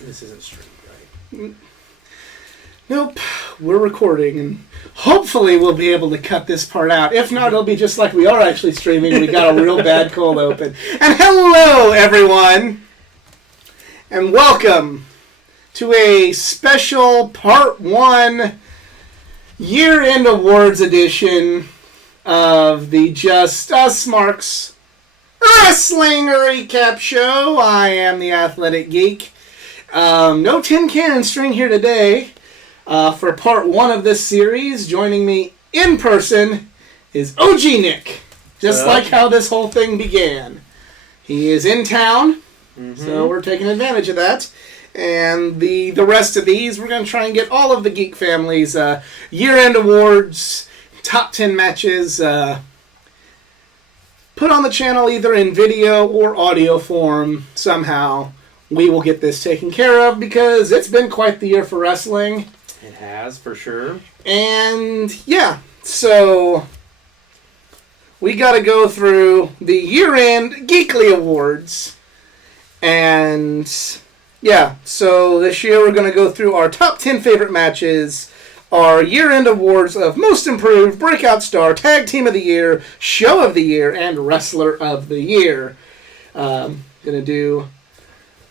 This isn't streamed, right? Nope. We're recording, and hopefully we'll be able to cut this part out. If not, it'll be just like we are actually streaming. We got a real bad cold open. And hello, everyone, and welcome to a special Part 1 Year-End Awards edition of the Just Us Marks Wrestling Recap Show. I am the Athletic Geek. No tin can string here today for Part 1 of this series. Joining me in person is OG Nick, just like how this whole thing began. He is in town, so we're taking advantage of that. And the rest of these, we're going to try and get all of the Geek family's year-end awards, top 10 matches, put on the channel either in video or audio form somehow. We will get this taken care of because it's been quite the year for wrestling. It has, for sure. And, yeah, so we got to go through the year-end Geekly Awards. And, yeah, so this year we're going to go through our top 10 favorite matches, our year-end awards of Most Improved, Breakout Star, Tag Team of the Year, Show of the Year, and Wrestler of the Year. Going to do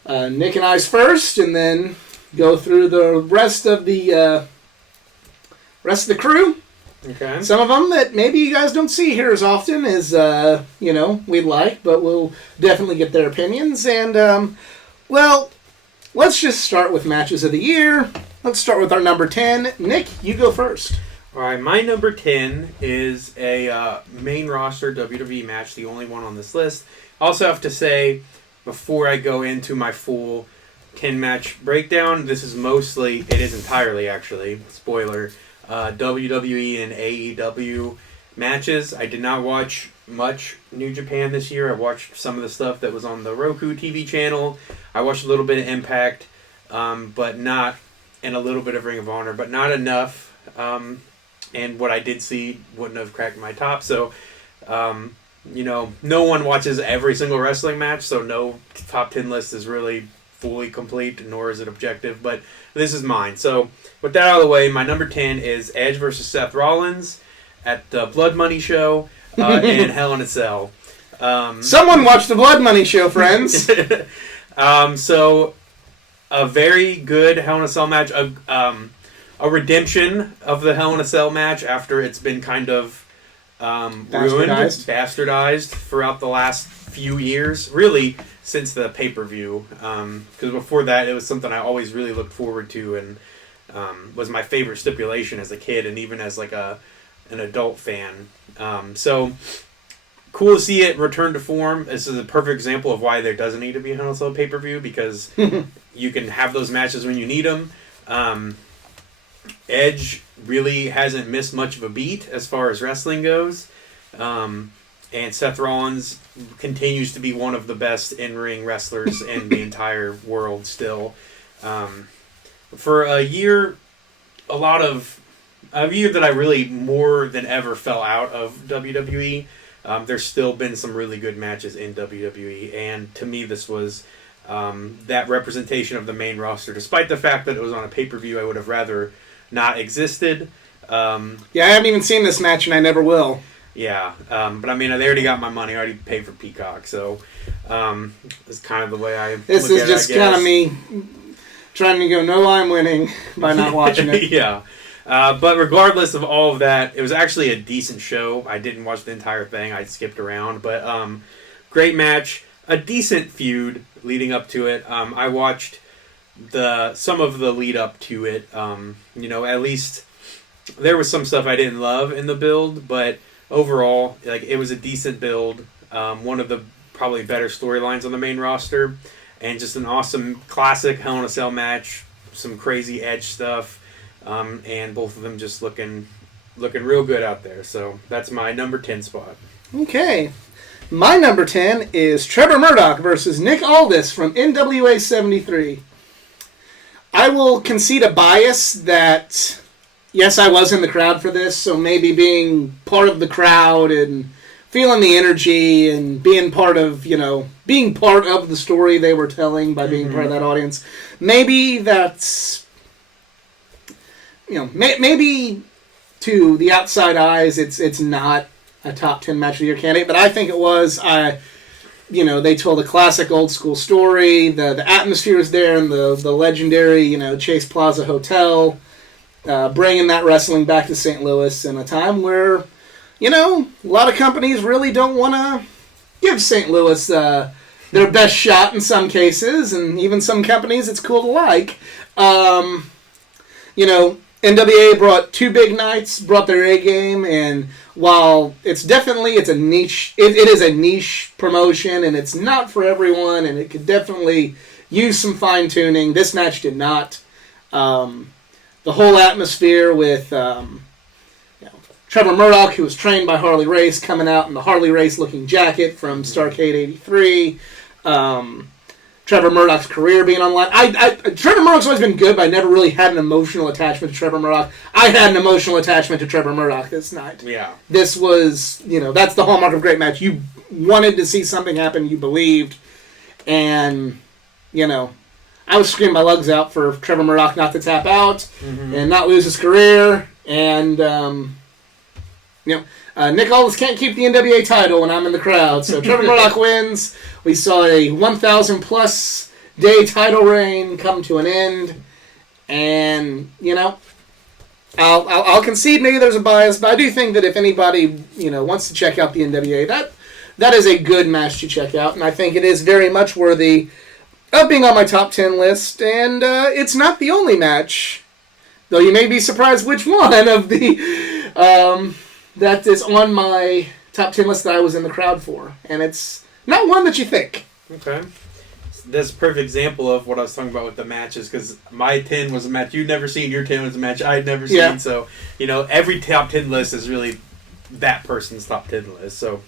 Nick and I's first, and then go through the rest of the crew. Okay. Some of them that maybe you guys don't see here as often as we'd like, but we'll definitely get their opinions. And well, let's just start with matches of the year. Let's start with our number 10. Nick, you go first. All right, my number 10 is a main roster WWE match, the only one on this list. I also have to say, before I go into my full 10-match breakdown, it is entirely, actually, spoiler, WWE and AEW matches. I did not watch much New Japan this year. I watched some of the stuff that was on the Roku TV channel. I watched a little bit of Impact, but not... and a little bit of Ring of Honor, but not enough. And what I did see wouldn't have cracked my top. So, no one watches every single wrestling match, so no top 10 list is really fully complete, nor is it objective. But this is mine. So, with that out of the way, my number 10 is Edge versus Seth Rollins at the Blood Money show in Hell in a Cell. Someone watch the Blood Money show, friends. So... a very good Hell in a Cell match, a redemption of the Hell in a Cell match after it's been kind of bastardized throughout the last few years, really since the pay-per-view. Because before that, it was something I always really looked forward to and was my favorite stipulation as a kid and even as like an adult fan. So cool to see it return to form. This is a perfect example of why there doesn't need to be a Hell in a Cell pay-per-view, because you can have those matches when you need them. Edge really hasn't missed much of a beat as far as wrestling goes. And Seth Rollins continues to be one of the best in-ring wrestlers in the entire world still. For a year that I really more than ever fell out of WWE, there's still been some really good matches in WWE, and to me this was that representation of the main roster. Despite the fact that it was on a pay-per-view I would have rather not existed. I haven't even seen this match, and I never will. Yeah, but I mean, I already got my money. I already paid for Peacock, so it's kind of the way I This look is at just it, I kind of guess. me trying to go, no, I'm winning by not watching it. Yeah. But regardless of all of that, it was actually a decent show. I didn't watch the entire thing. I skipped around. But great match. A decent feud leading up to it. I watched some of the lead up to it. At least there was some stuff I didn't love in the build. But overall, it was a decent build. One of the probably better storylines on the main roster. And just an awesome classic Hell in a Cell match. Some crazy Edge stuff. And both of them just looking real good out there. So that's my number 10 spot. Okay. My number 10 is Trevor Murdoch versus Nick Aldis from NWA 73. I will concede a bias that, yes, I was in the crowd for this, so maybe being part of the crowd and feeling the energy and being part of the story they were telling by being part of that audience. Maybe that's, maybe to the outside eyes, it's not a top 10 match of the year candidate, but I think it was. They told a classic old school story. The atmosphere is there in the legendary, Chase Plaza Hotel, bringing that wrestling back to St. Louis in a time where, a lot of companies really don't want to give St. Louis their best shot in some cases, and even some companies it's cool to like. NWA brought 2 big nights, brought their A game, and while it's a niche, it is a niche promotion, and it's not for everyone, and it could definitely use some fine tuning. This match did not. The whole atmosphere with Trevor Murdoch, who was trained by Harley Race, coming out in the Harley Race looking jacket from Starrcade '83. Trevor Murdoch's career being online. Trevor Murdoch's always been good, but I never really had an emotional attachment to Trevor Murdoch. I had an emotional attachment to Trevor Murdoch this night. Yeah. This was, that's the hallmark of a great match. You wanted to see something happen, you believed, and, I was screaming my lugs out for Trevor Murdoch not to tap out and not lose his career, and, Nick Aldis can't keep the NWA title when I'm in the crowd, so Trevor Murdoch wins. We saw a 1,000-plus day title reign come to an end, and I'll concede maybe there's a bias, but I do think that if anybody wants to check out the NWA, that is a good match to check out, and I think it is very much worthy of being on my top 10 list. And it's not the only match, though you may be surprised which one of the. That is on my top 10 list that I was in the crowd for. And it's not one that you think. Okay. That's a perfect example of what I was talking about with the matches, because my 10 was a match you'd never seen, your 10 was a match I'd never seen. Yeah. So, every top 10 list is really that person's top 10 list. So,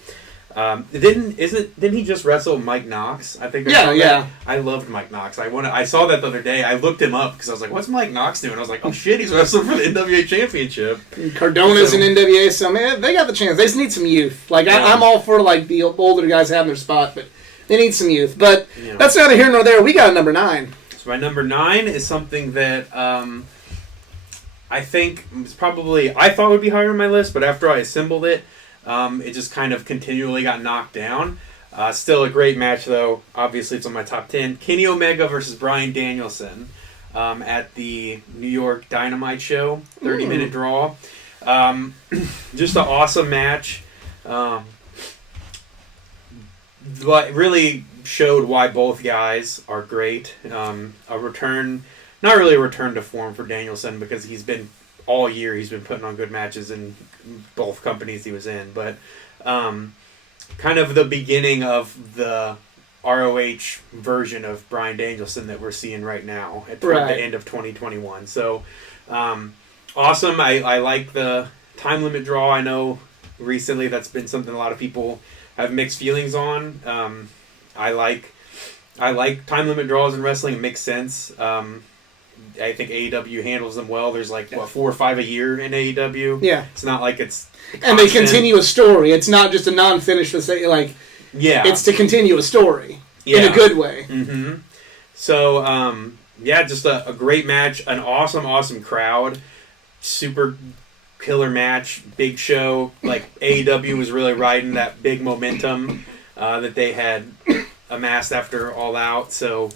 didn't he just wrestle Mike Knox? I think. Yeah. I loved Mike Knox. I saw that the other day. I looked him up because I was like, "What's Mike Knox doing?" I was like, "Oh shit, he's wrestling for the NWA Championship." Cardona's in NWA, so man, they got the chance. They just need some youth. I'm all for the older guys having their spot, but they need some youth. But that's neither here nor there. We got a number 9. So my number 9 is something that I think it's probably I thought would be higher on my list, but after I assembled it. It just kind of continually got knocked down. Still a great match, though. Obviously, it's on my top 10. Kenny Omega versus Bryan Danielson at the New York Dynamite show. 30-minute draw. Just an awesome match. But really showed why both guys are great. A return, not really a return to form for Danielson, because he's been all year he's been putting on good matches in both companies he was in, but kind of the beginning of the ROH version of Bryan Danielson that we're seeing right now at the end of 2021. So awesome. I like the time limit draw. I know recently that's been something a lot of people have mixed feelings on. I like time limit draws in wrestling. It makes sense. I think AEW handles them well. There's 4 or 5 a year in AEW. Yeah. It's not like it's constant. And they continue a story. It's not just a non-finish to say, it's to continue a story in a good way. Mm-hmm. So, just a great match. An awesome crowd. Super killer match. Big show. AEW was really riding that big momentum that they had amassed after All Out. So,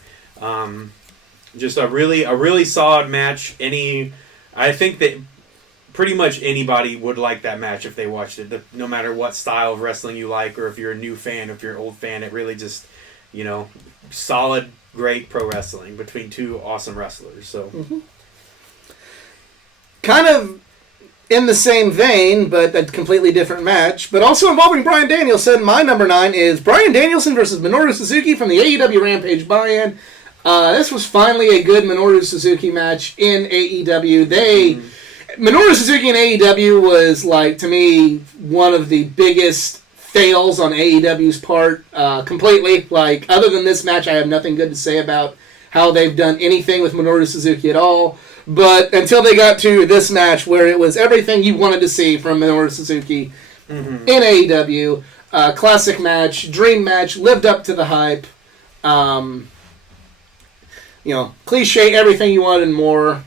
just a really solid match. I think that pretty much anybody would like that match if they watched it. No matter what style of wrestling you like, or if you're a new fan, if you're an old fan, it really just, solid, great pro wrestling between two awesome wrestlers. So, kind of in the same vein, but a completely different match, but also involving Bryan Danielson. My number 9 is Bryan Danielson versus Minoru Suzuki from the AEW Rampage buy-in. This was finally a good Minoru Suzuki match in AEW. Minoru Suzuki in AEW was, to me, one of the biggest fails on AEW's part, completely. Other than this match, I have nothing good to say about how they've done anything with Minoru Suzuki at all. But until they got to this match, where it was everything you wanted to see from Minoru Suzuki in AEW, Classic match, dream match, lived up to the hype. Cliche, everything you wanted and more.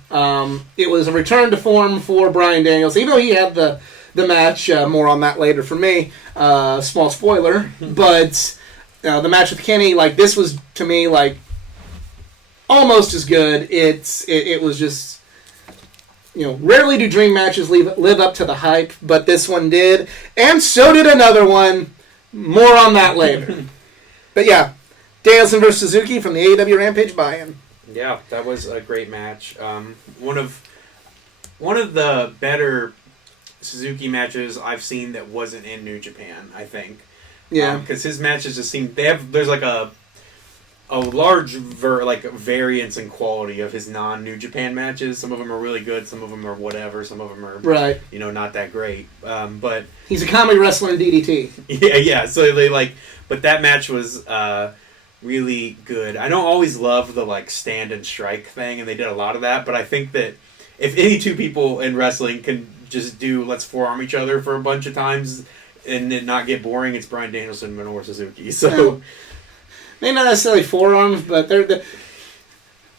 It was a return to form for Bryan Danielson, even though he had the match. More on that later for me. Small spoiler, but the match with Kenny, this was to me almost as good. It was just, rarely do dream matches live up to the hype, but this one did, and so did another one. More on that later. But yeah, Danielson versus Suzuki from the AEW Rampage buy-in. Yeah, that was a great match. One of the better Suzuki matches I've seen that wasn't in New Japan, I think. Yeah, because his matches just seem there's a large variance in quality of his non-New Japan matches. Some of them are really good, some of them are whatever, some of them are not that great. But he's a comedy wrestler in DDT. Yeah. So but that match was really good. I don't always love the stand and strike thing, and they did a lot of that. But I think that if any two people in wrestling can just do let's forearm each other for a bunch of times and it not get boring, it's Bryan Danielson and Minoru Suzuki. So. Maybe not necessarily forearms, but there's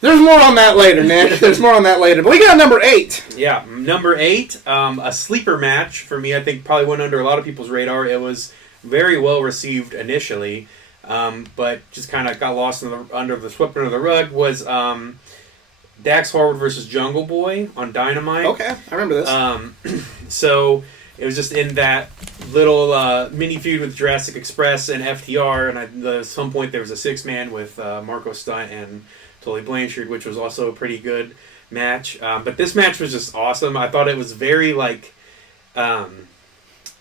more on that later, Nick. There's more on that later. But we got number 8. Yeah, number 8, a sleeper match for me. I think probably went under a lot of people's radar. It was very well received initially, but just kind of got lost swept under the rug. Was Dax Harwood versus Jungle Boy on Dynamite. Okay, I remember this. So it was just in that little mini feud with Jurassic Express and FTR, and at some point there was a 6-man with Marco Stunt and Tully Blanchard, which was also a pretty good match. But this match was just awesome. I thought it was very it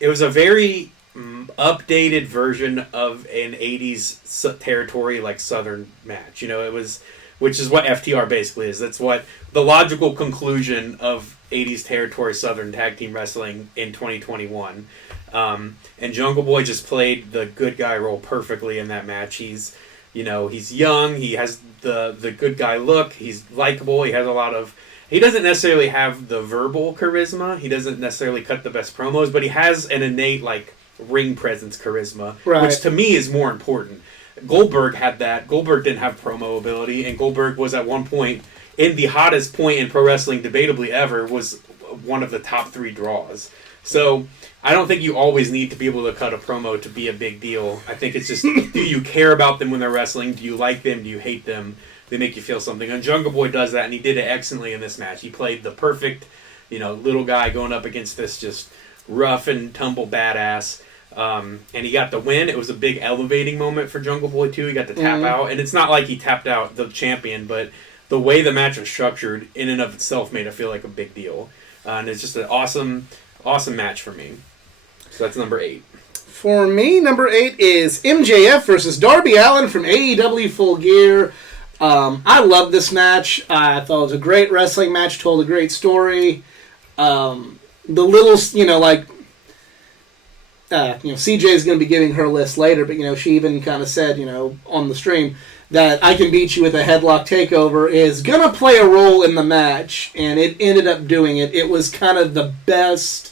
was a very updated version of an 80s territory Southern match. It was, which is what FTR basically is. That's what the logical conclusion of 80s territory Southern tag team wrestling in 2021. And Jungle Boy just played the good guy role perfectly in that match. He's young. He has the good guy look. He's likable. He doesn't necessarily have the verbal charisma. He doesn't necessarily cut the best promos, but he has an innate ring presence charisma, right, which to me is more important. Goldberg had that. Goldberg didn't have promo ability, and Goldberg was at one point, in the hottest point in pro wrestling debatably ever, was one of the top 3 draws. So I don't think you always need to be able to cut a promo to be a big deal. I think it's just, do you care about them when they're wrestling? Do you like them? Do you hate them? They make you feel something. And Jungle Boy does that, and he did it excellently in this match. He played the perfect, little guy going up against this just rough and tumble badass. And he got the win. It was a big elevating moment for Jungle Boy, too. He got to tap out. And it's not like he tapped out the champion, but the way the match was structured in and of itself made it feel like a big deal. And it's just an awesome match for me. So that's number 8. For me, number 8 is MJF versus Darby Allen from AEW Full Gear. I love this match. I thought it was a great wrestling match, told a great story. The little, CJ is going to be giving her list later, but, she even kind of said, on the stream, that I can beat you with a headlock takeover is going to play a role in the match, and it ended up doing it. It was kind of the best.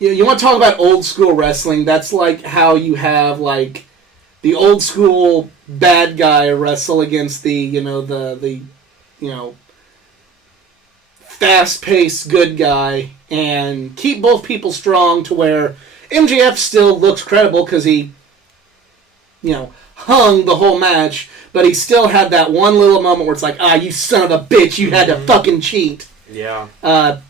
You want to talk about old school wrestling, that's like how you have, the old school bad guy wrestle against the fast-paced good guy, and keep both people strong to where MJF still looks credible because he, hung the whole match, but he still had that one little moment where it's like, you son of a bitch, you had to fucking cheat. Yeah.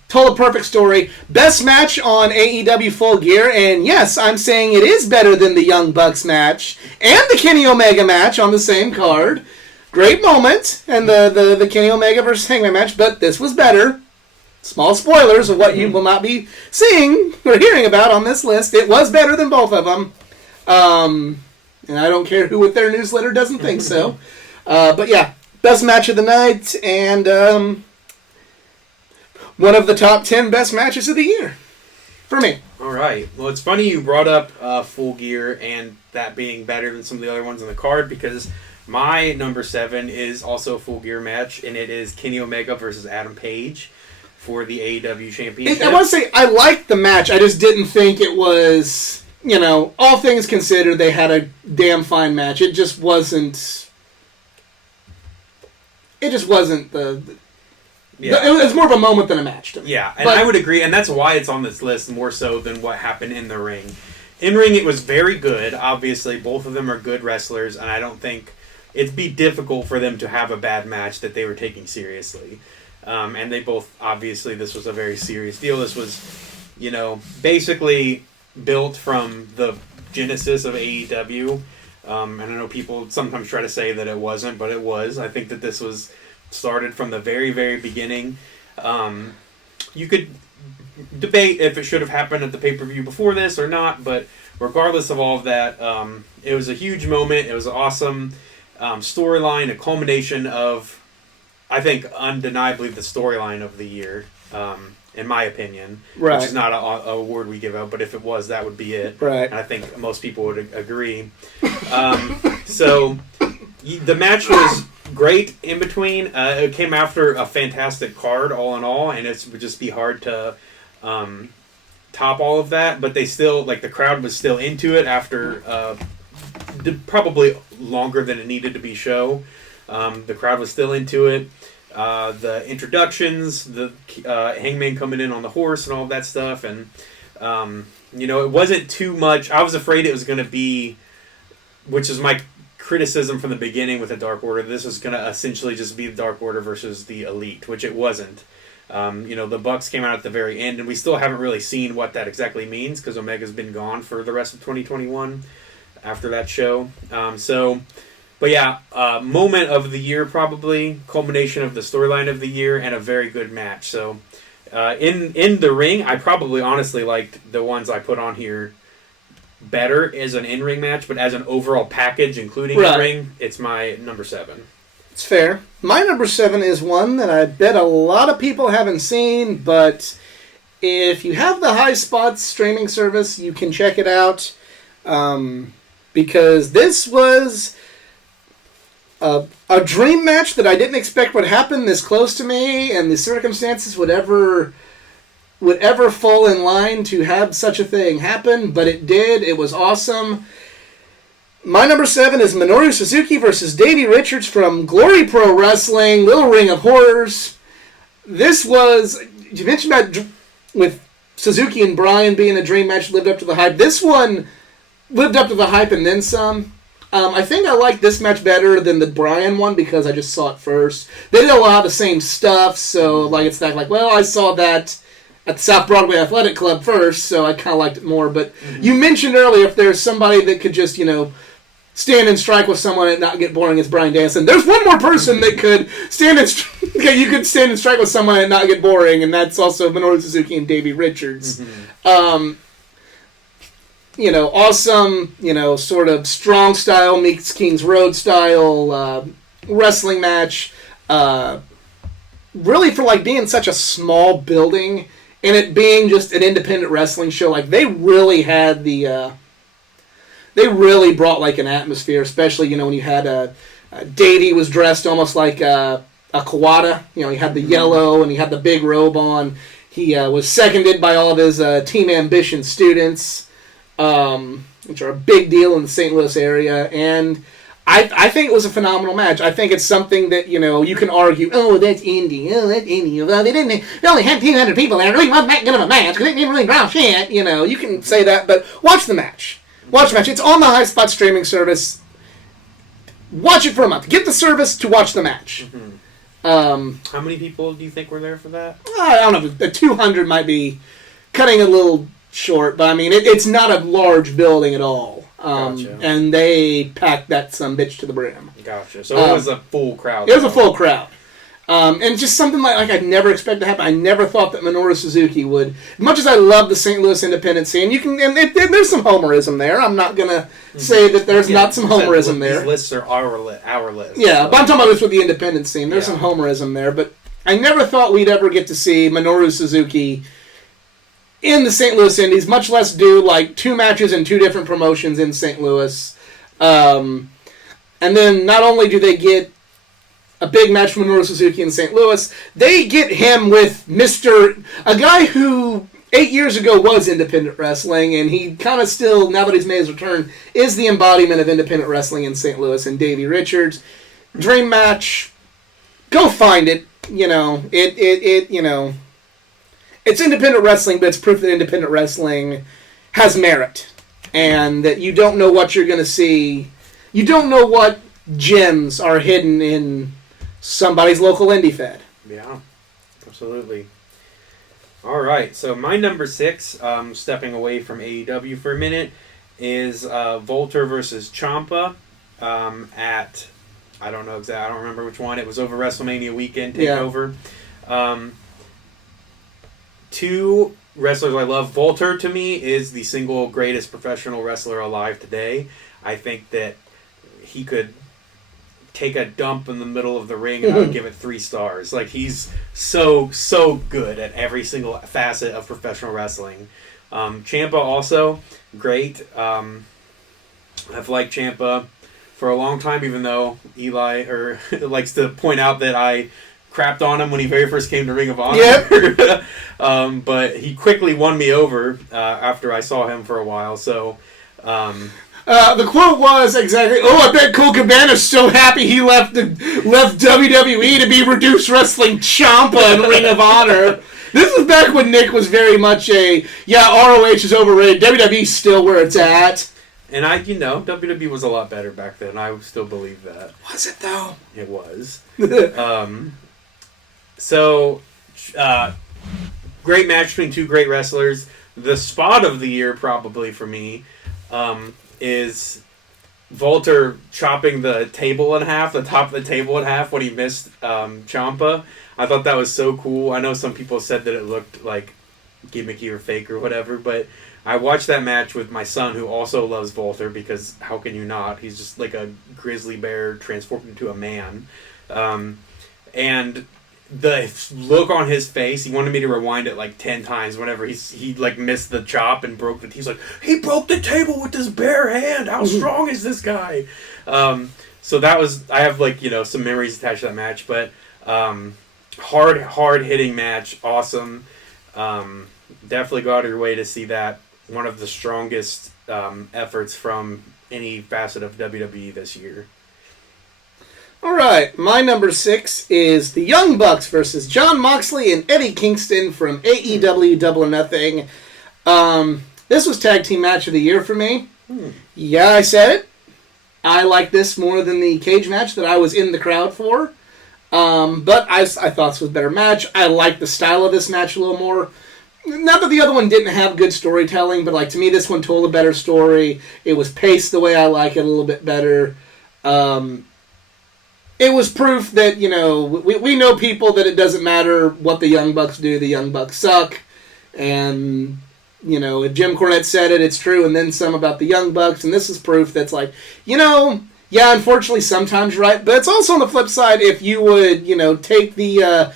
Told a perfect story. Best match on AEW Full Gear, and yes, I'm saying it is better than the Young Bucks match and the Kenny Omega match on the same card. Great moment, and the Kenny Omega versus Hangman match, but this was better. Small spoilers of what you will not be seeing or hearing about on this list. It was better than both of them. And I don't care who with their newsletter doesn't think so. But yeah, best match of the night, and one of the top 10 best matches of the year for me. All right. Well, it's funny you brought up Full Gear and that being better than some of the other ones on the card, because my number 7 is also a Full Gear match, and it is Kenny Omega versus Adam Page. for the AEW Championship. I want to say I liked the match. I just didn't think it was, all things considered, they had a damn fine match. It just wasn't. It was more of a moment than a match to me. Yeah, and I would agree, and that's why it's on this list more so than what happened in the ring. In ring, it was very good. Obviously, both of them are good wrestlers, and I don't think it'd be difficult for them to have a bad match that they were taking seriously. And they both, obviously, this was a very serious deal. This was, basically built from the genesis of AEW. And I know people sometimes try to say that it wasn't, but it was. I think that this was started from the very, very beginning. You could debate if it should have happened at the pay-per-view before this or not, but regardless of all of that, it was a huge moment. It was an awesome storyline, a culmination of, I think, undeniably the storyline of the year, in my opinion, right. Which is not a award we give out, but if it was, that would be it. Right. And I think most people would agree. So the match was great in between. It came after a fantastic card, all in all, and it would just be hard to top all of that. But they still, the crowd was still into it after probably longer than it needed to be show. The crowd was still into it. The introductions, the Hangman coming in on the horse and all of that stuff, and it wasn't too much. I was afraid it was going to be, which is my criticism from the beginning with the Dark Order, this was going to essentially just be the Dark Order versus the Elite, which it wasn't. The Bucks came out at the very end, and we still haven't really seen what that exactly means because Omega's been gone for the rest of 2021 after that show. But yeah, moment of the year probably, culmination of the storyline of the year, and a very good match. So in the ring, I probably honestly liked the ones I put on here better as an in-ring match, but as an overall package, including the ring, it's my number 7. It's fair. My number 7 is one that I bet a lot of people haven't seen, but if you have the High Spots streaming service, you can check it out, because this was a dream match that I didn't expect would happen this close to me, and the circumstances would ever fall in line to have such a thing happen, but it did. It was awesome. My number 7 is Minoru Suzuki versus Davey Richards from Glory Pro Wrestling, Little Ring of Horrors. This was, you mentioned about with Suzuki and Bryan being a dream match, lived up to the hype. This one lived up to the hype and then some. I think I like this match better than the Bryan one because I just saw it first. They did a lot of the same stuff, so it's not I saw that at the South Broadway Athletic Club first, so I kind of liked it more. But you mentioned earlier if there's somebody that could just, stand and strike with someone and not get boring, as Bryan Danielson. There's one more person that could stand and you could stand and strike with someone and not get boring, and that's also Minoru Suzuki and Davey Richards. Mm-hmm. Awesome, sort of strong style meets King's Road style wrestling match. Really for being such a small building and it being just an independent wrestling show, they really had they really brought an atmosphere, especially, when you had Davey was dressed almost like a Kawada. He had the yellow and he had the big robe on. He was seconded by all of his Team Ambition students, which are a big deal in the St. Louis area. And I think it was a phenomenal match. I think it's something that, you can argue, oh, that's indie. Well, they only had 200 people there. It really wasn't that good of a match because it didn't really draw shit. You can say that, but watch the match. Watch the match. It's on the High Spot streaming service. Watch it for a month. Get the service to watch the match. Mm-hmm. How many people do you think were there for that? I don't know. The 200 might be cutting a little short, but it's not a large building at all. Gotcha. And they packed that sumbitch to the brim. Gotcha. So it was a full crowd. It was a full crowd. And just something like I'd never expected to happen. I never thought that Minoru Suzuki would. As much as I love the St. Louis independent scene, there's some homerism there. I'm not going to say that there's not some homerism there. These lists are our list. Yeah, but I'm talking about this with the independent scene. There's some homerism there. But I never thought we'd ever get to see Minoru Suzuki in the St. Louis Indies, much less do 2 matches in 2 different promotions in St. Louis. And then not only do they get a big match from Minoru Suzuki in St. Louis. They get him with a guy who 8 years ago was independent wrestling, and he kind of still, now that he's made his return, is the embodiment of independent wrestling in St. Louis, and Davey Richards. Dream match. Go find it. It's independent wrestling, but it's proof that independent wrestling has merit, and that you don't know what you're going to see. You don't know what gems are hidden in somebody's local indie fed. Yeah, absolutely. All right, so my number 6, stepping away from AEW for a minute, is Volter versus Ciampa at, I don't know exactly, I don't remember which one. It was over WrestleMania weekend takeover. Yeah. Two wrestlers I love. Volter, to me, is the single greatest professional wrestler alive today. I think that he could take a dump in the middle of the ring and I would give it 3 stars. Like, he's so good at every single facet of professional wrestling. Ciampa also, great. I've liked Ciampa for a long time, even though Eli likes to point out that I crapped on him when he very first came to Ring of Honor. Yep. But he quickly won me over after I saw him for a while. So, the quote was exactly, I bet Cole Cabana's so happy he left WWE to be Reduced Wrestling Ciampa in Ring of Honor. This is back when Nick was very much ROH is overrated. WWE's still where it's at. And WWE was a lot better back then. I still believe that. Was it, though? It was. Great match between two great wrestlers. The spot of the year, probably for me, is Volter chopping the table in half, the top of the table in half when he missed Ciampa. I thought that was so cool. I know some people said that it looked like gimmicky or fake or whatever, but I watched that match with my son, who also loves Volter, because how can you not? He's just like a grizzly bear transformed into a man. And the look on his face, he wanted me to rewind it like 10 times whenever he missed the chop and broke the... He's like, he broke the table with his bare hand! How strong is this guy? So that was... I have some memories attached to that match, but hard-hitting match. Awesome. Definitely go out of your way to see that. One of the strongest efforts from any facet of WWE this year. All right, my number 6 is the Young Bucks versus Jon Moxley and Eddie Kingston from AEW Double or Nothing. This was Tag Team Match of the Year for me. Yeah, I said it. I like this more than the cage match that I was in the crowd for. But I thought this was a better match. I like the style of this match a little more. Not that the other one didn't have good storytelling, but to me this one told a better story. It was paced the way I like it, a little bit better. It was proof that, we know people that it doesn't matter what the Young Bucks do, the Young Bucks suck. And, if Jim Cornette said it, it's true, and then some about the Young Bucks. And this is proof that's yeah, unfortunately sometimes you're right. But it's also on the flip side, if you would, take the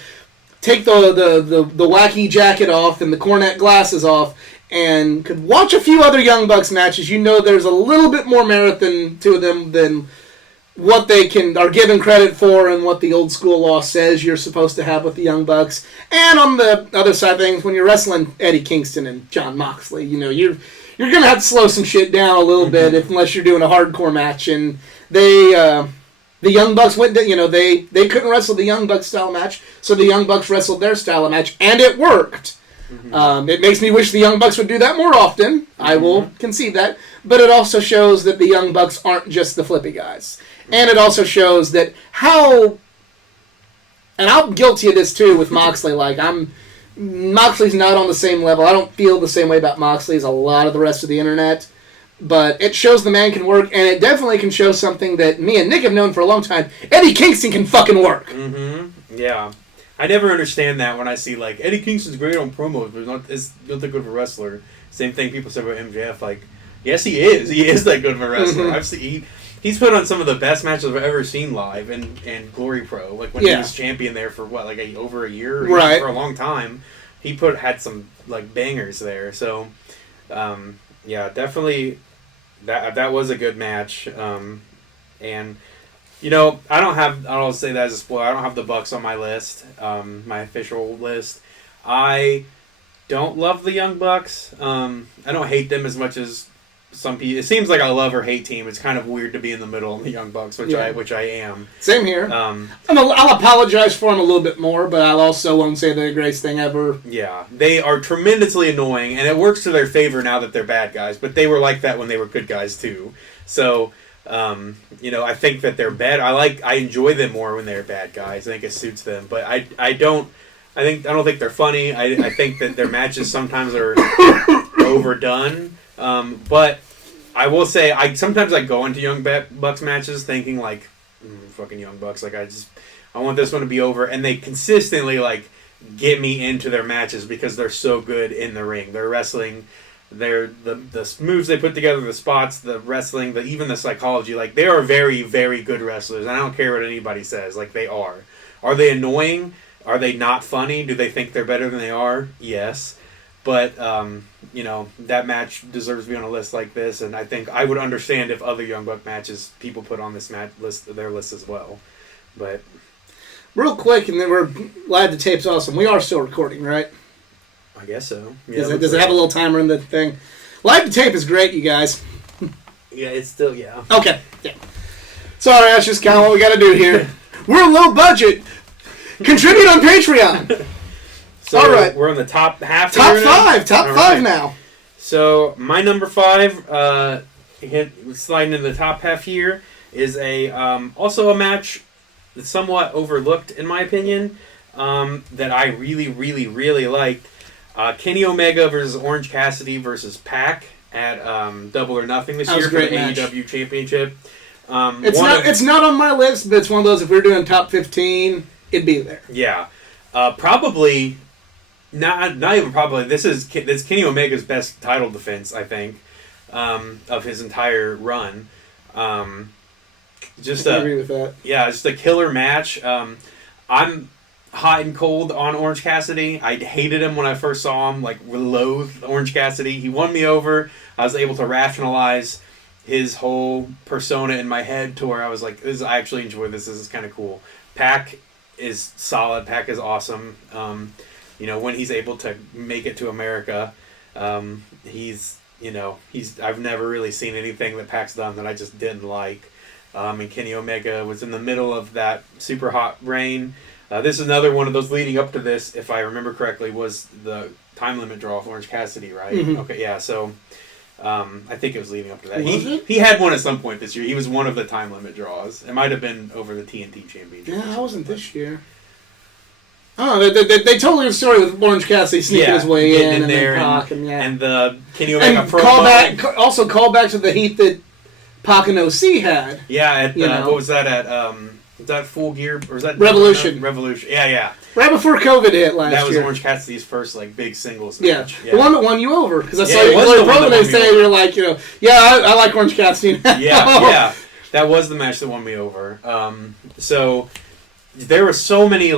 wacky jacket off and the Cornette glasses off and could watch a few other Young Bucks matches, there's a little bit more merit to them than what they are given credit for and what the old school law says you're supposed to have with the Young Bucks. And on the other side of things, when you're wrestling Eddie Kingston and Jon Moxley, you're going to have to slow some shit down a little bit unless you're doing a hardcore match. And the Young Bucks went, they couldn't wrestle the Young Bucks style match, so the Young Bucks wrestled their style of match, and it worked. It makes me wish the Young Bucks would do that more often. I will concede that. But it also shows that the Young Bucks aren't just the flippy guys. And it also shows that and I'm guilty of this too with Moxley, Moxley's not on the same level. I don't feel the same way about Moxley as a lot of the rest of the internet. But it shows the man can work, and it definitely can show something that me and Nick have known for a long time. Eddie Kingston can fucking work. Yeah. I never understand that when I see, Eddie Kingston's great on promos, but not that good of a wrestler. Same thing people say about MJF. Yes, he is. He is that good of a wrestler. He's put on some of the best matches I've ever seen live in Glory Pro. When he was champion there for, over a year? Right. For a long time. He had some, bangers there. So, yeah, definitely... That was a good match, and I'll say that as a spoiler. I don't have the Bucks on my list, my official list. I don't love the Young Bucks. I don't hate them as much as some people. It seems like a love or hate team. It's kind of weird to be in the middle in the Young Bucks, which I am. Same here. I'll apologize for them a little bit more, but I'll also won't say they're the greatest thing ever. Yeah, they are tremendously annoying, and it works to their favor now that they're bad guys. But they were like that when they were good guys too. So, I think that they're bad. I enjoy them more when they're bad guys. I think it suits them. But I don't think they're funny. I think that their matches sometimes are overdone. But I will say, sometimes I go into Young Bucks matches thinking like, fucking Young Bucks, like I want this one to be over, and they consistently like get me into their matches because they're so good in the ring. Their wrestling, the moves they put together, the spots, the wrestling, even the psychology, like they are very, very good wrestlers. And I don't care what anybody says, like they are. Are they annoying? Are they not funny? Do they think they're better than they are? Yes. But, that match deserves to be on a list like this, and I think I would understand if other Young Buck matches people put on this their list as well. But real quick, and then we're glad the tape's awesome. We are still recording, right? I guess so. Yeah, does it have a little timer in the thing? Live to tape is great, you guys. Yeah, it's still, yeah. Okay, yeah. Sorry, that's just kind of what we got to do here. We're low budget. Contribute on Patreon. So all right, we're on the top half. Top five now. So my number 5, sliding into the top half here, is also a match that's somewhat overlooked in my opinion. That I really, really, really liked. Kenny Omega versus Orange Cassidy versus Pac at Double or Nothing this year for the AEW Championship. It's not on my list, but it's one of those. If we were doing top 15, it'd be there. Yeah, probably. Not even probably. This is Kenny Omega's best title defense, I think, of his entire run. I agree with that. Yeah, just a killer match. I'm hot and cold on Orange Cassidy. I hated him when I first saw him. Like, loathed Orange Cassidy. He won me over. I was able to rationalize his whole persona in my head to where I was like, I actually enjoy this. This is kind of cool. Pac is solid. Pac is awesome. When he's able to make it to America, I've never really seen anything that Pac's done that I just didn't like. And Kenny Omega was in the middle of that super hot reign. This is another one of those leading up to this, if I remember correctly, was the time limit draw of Orange Cassidy, right? Mm-hmm. Okay, yeah, so I think it was leading up to that. He had one at some point this year. He was one of the time limit draws. It might have been over the TNT Championship. Yeah, I wasn't this year. Oh, they told you the story with Orange Cassidy sneaking his way in there, and the Kenny Omega and call back to the heat that Pac and OC had. Yeah, what was that at? Was that Full Gear or was that Revolution? Revolution, yeah. Right before COVID hit last year. That was Orange Cassidy's first big singles match. Yeah, the one that won you over because I saw you play pro and they say you're like I like Orange Cassidy. yeah, that was the match that won me over. So there were so many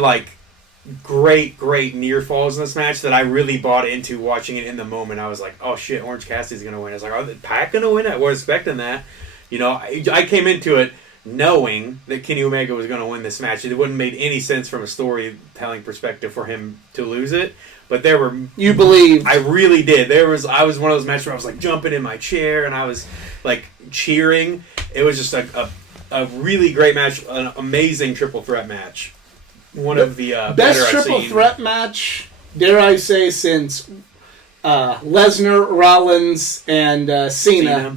great near falls in this match that I really bought into watching it in the moment. I was like, oh shit, Orange Cassidy's gonna win. I was like, oh, Pac gonna win? I was expecting that. I came into it knowing that Kenny Omega was gonna win this match. It wouldn't have made any sense from a storytelling perspective for him to lose it. But you believed. I really did. I was one of those matches where I was like jumping in my chair and I was like cheering. It was just a really great match, an amazing triple threat match. One of the best triple threat match, dare I say, since Lesnar, Rollins, and Cena.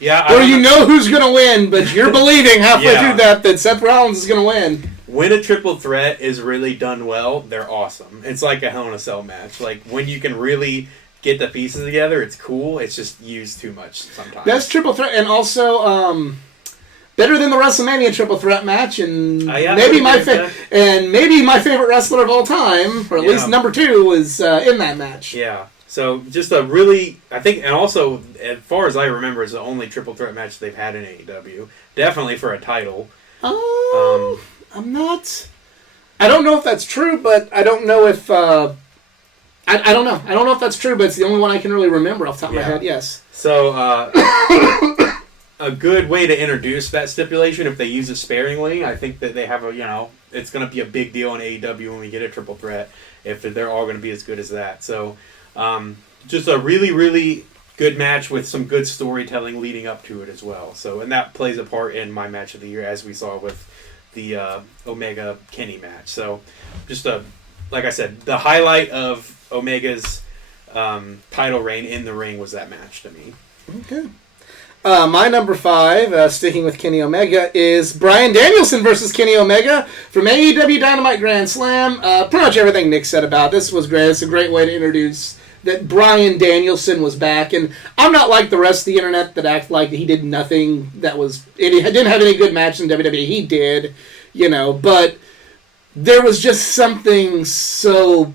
Yeah. Where you know who's going to win, but you're believing halfway through that Seth Rollins is going to win. When a triple threat is really done well, they're awesome. It's like a Hell in a Cell match. Like, when you can really get the pieces together, it's cool. It's just used too much sometimes. Best triple threat, and also better than the WrestleMania triple threat match, and maybe my favorite wrestler of all time, or at least number 2, was in that match. Yeah. So just a really, I think, and also as far as I remember, it's the only triple threat match they've had in AEW. Definitely for a title. I'm not. I don't know if that's true, but I don't know if. I don't know. I don't know if that's true, but it's the only one I can really remember off the top of my head. Yes. So a good way to introduce that stipulation if they use it sparingly. I think that they have it's going to be a big deal in AEW when we get a triple threat if they're all going to be as good as that. So, just a really, really good match with some good storytelling leading up to it as well. So, and that plays a part in my match of the year, as we saw with the Omega Kenny match. So, just like I said, the highlight of Omega's title reign in the ring was that match to me. Okay. My number 5, sticking with Kenny Omega, is Bryan Danielson versus Kenny Omega from AEW Dynamite Grand Slam. Pretty much everything Nick said about this was great. It's a great way to introduce that Bryan Danielson was back. And I'm not like the rest of the internet that act like he did nothing that was... He didn't have any good matches in WWE. He did, but there was just something so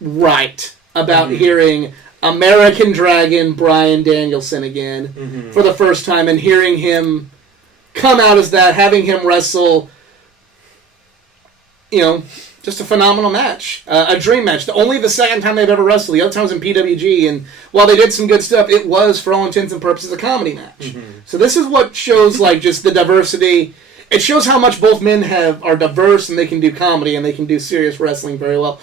right about hearing American Dragon Bryan Danielson again for the first time and hearing him come out as that, having him wrestle, just a phenomenal match. A dream match. Only the second time they've ever wrestled. The other time was in PWG, and while they did some good stuff, it was, for all intents and purposes, a comedy match. So this is what shows, just the diversity. It shows how much both men are diverse, and they can do comedy, and they can do serious wrestling very well.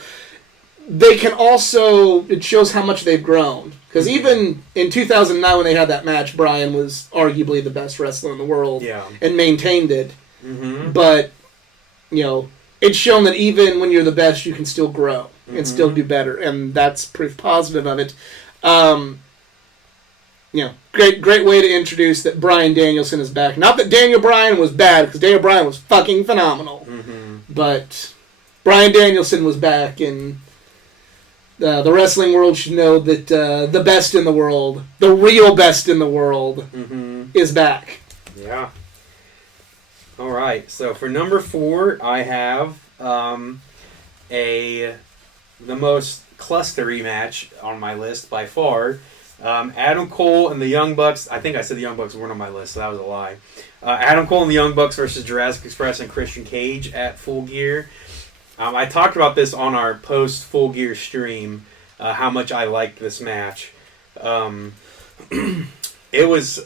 They can also, it shows how much they've grown. Because even in 2009 when they had that match, Bryan was arguably the best wrestler in the world and maintained it. But, it's shown that even when you're the best, you can still grow and still do better. And that's proof positive of it. Great way to introduce that Bryan Danielson is back. Not that Daniel Bryan was bad, because Daniel Bryan was fucking phenomenal. But Bryan Danielson was back, and... the wrestling world should know that the best in the world, the real best in the world, is back. Yeah. All right. So for number 4, I have the most clustery match on my list by far. Adam Cole and the Young Bucks. I think I said the Young Bucks weren't on my list, so that was a lie. Adam Cole and the Young Bucks versus Jurassic Express and Christian Cage at Full Gear. I talked about this on our post-Full Gear stream, how much I liked this match. It was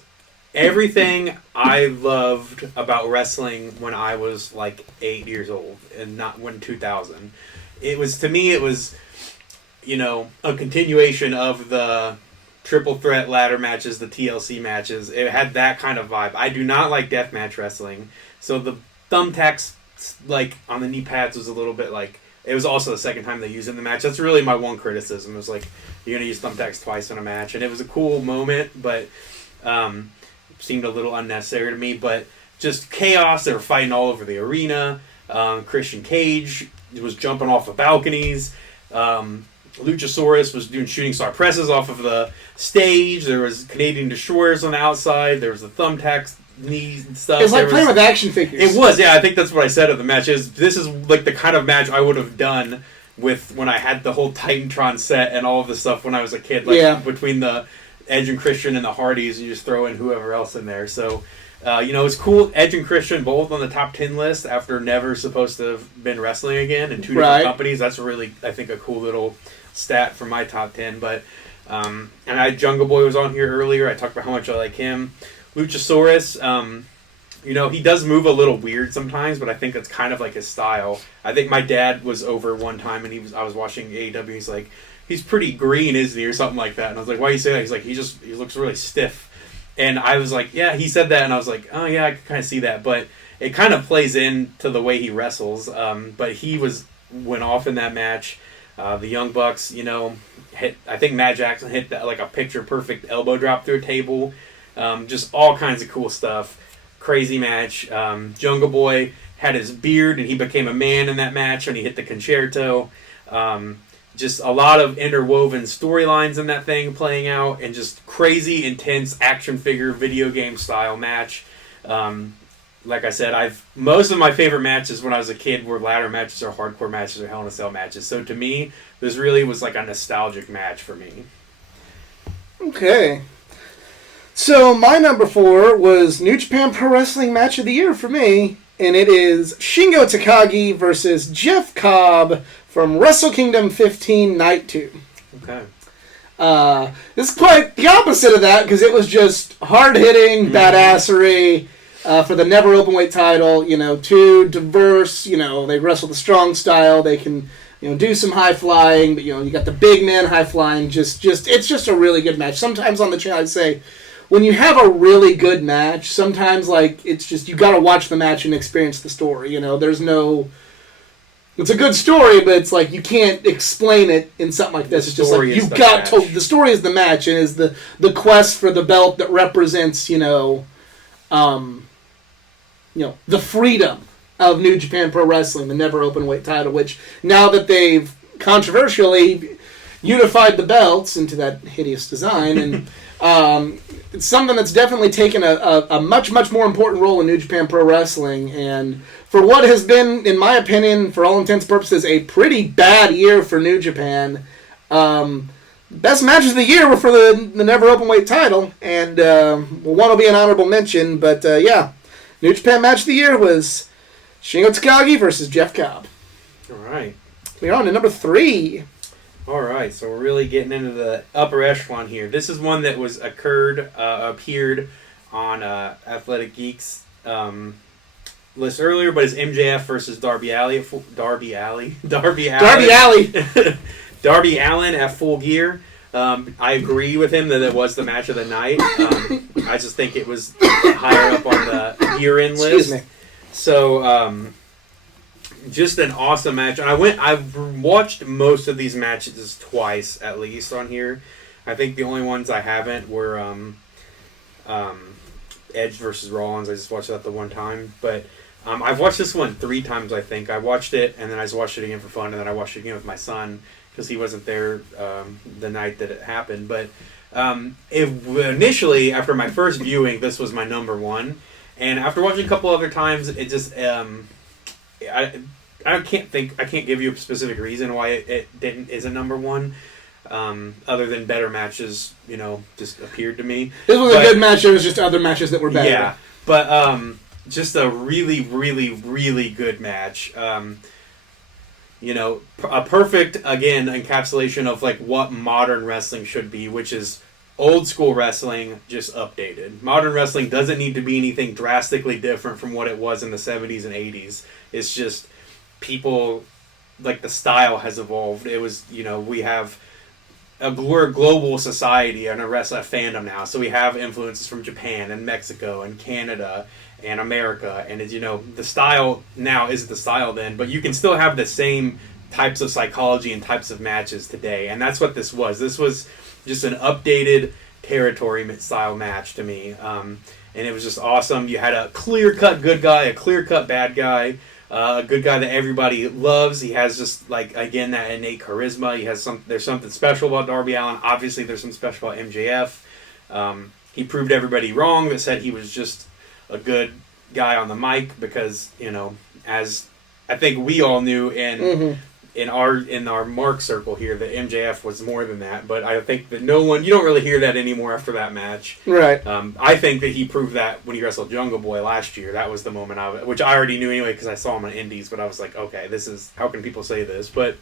everything I loved about wrestling when I was 8 years old, and not when 2000. It was a continuation of the triple threat ladder matches, the TLC matches. It had that kind of vibe. I do not like deathmatch wrestling, so the thumbtacks on the knee pads was a little bit it was also the second time they used it in the match. That's really my one criticism. It was you're gonna use thumbtacks twice in a match, and it was a cool moment, but seemed a little unnecessary to me. But just chaos. They were fighting all over the arena. Christian Cage was jumping off of balconies. Luchasaurus was doing shooting star presses off of the stage. There was Canadian destroyers on the outside. There was the thumbtacks knee stuff. It's like playing with action figures. It was, yeah. I think that's what I said of the match. This is the kind of match I would have done with when I had the whole Titantron set and all of the stuff when I was a kid. Between the Edge and Christian and the Hardys, you just throw in whoever else in there. So, it's cool. Edge and Christian both on the top 10 list after never supposed to have been wrestling again in 2 different companies. That's really, I think, a cool little stat for my top 10. But and Jungle Boy was on here earlier. I talked about how much I like him. Luchasaurus, he does move a little weird sometimes, but I think that's kind of his style. I think my dad was over one time, and I was watching AEW. He's like, he's pretty green, isn't he, or something like that. And I was like, why do you say that? He's like, he looks really stiff. And I was like, yeah, he said that, and I was like, oh yeah, I can kind of see that. But it kind of plays into the way he wrestles. But he went off in that match. The Young Bucks, hit. I think Matt Jackson hit a picture perfect elbow drop through a table. Just all kinds of cool stuff. Crazy match. Jungle Boy had his beard and he became a man in that match when he hit the concerto. Just a lot of interwoven storylines in that thing playing out, and just crazy, intense action figure video game style match. Like I said, most of my favorite matches when I was a kid were ladder matches or hardcore matches or Hell in a Cell matches. So to me, this really was a nostalgic match for me. Okay. So my number 4 was New Japan Pro Wrestling Match of the Year for me, and it is Shingo Takagi versus Jeff Cobb from Wrestle Kingdom 15 Night 2. Okay. This is quite the opposite of that because it was just hard-hitting badassery for the never openweight title. Too diverse. They wrestle the strong style. They can do some high flying, but you got the big man high flying. It's just a really good match. Sometimes on the channel I'd say, when you have a really good match, sometimes it's just you got to watch the match and experience the story. There's no. It's a good story, but it's like you can't explain it in something like this. It's just like you got to. The story is the match and is the quest for the belt that represents the freedom of New Japan Pro Wrestling, the never openweight title. Which now that they've controversially unified the belts into that hideous design, and it's something that's definitely taken a much more important role in New Japan Pro Wrestling and. For what has been, in my opinion, for all intents and purposes, a pretty bad year for New Japan. Best matches of the year were for the never openweight title, and one will be an honorable mention. But New Japan match of the year was Shingo Takagi versus Jeff Cobb. All right, we're on to number 3. All right, so we're really getting into the upper echelon here. This is one that appeared on Athletic Geeks. List earlier, but it's MJF versus Darby Allen at Full Gear. I agree with him that it was the match of the night. I just think it was higher up on the year-end list. Excuse me. So, just an awesome match. I've watched most of these matches twice at least on here. I think the only ones I haven't were Edge versus Rollins. I just watched that the one time, but. I've watched this one 3 times, I think. I watched it, and then I just watched it again for fun, and then I watched it again with my son, because he wasn't there the night that it happened. But initially, after my first viewing, this was my number 1. And after watching a couple other times, it just... I can't give you a specific reason why it isn't number 1. Other than better matches, just appeared to me. This was a good match. There was just other matches that were better. Yeah, but... just a really, really, really good match. A perfect, again, encapsulation of what modern wrestling should be, which is old school wrestling, just updated. Modern wrestling doesn't need to be anything drastically different from what it was in the 70s and 80s. It's just people, the style has evolved. It was, we have... we're a global society and a wrestling fandom now, so we have influences from Japan and Mexico and Canada and America, and the style now isn't the style then, but you can still have the same types of psychology and types of matches today, and that's what this was. This was just an updated territory style match to me, and it was just awesome. You had a clear-cut good guy, a clear-cut bad guy, a good guy that everybody loves. He has just again that innate charisma. There's something special about Darby Allen. Obviously, there's something special about MJF. He proved everybody wrong that said he was just a good guy on the mic because as I think we all knew in our Mark circle here that MJF was more than that. But I think that you don't really hear that anymore after that match. Right. I think that he proved that when he wrestled Jungle Boy last year. That was the moment which I already knew anyway because I saw him on Indies. But I was like, okay, how can people say this? But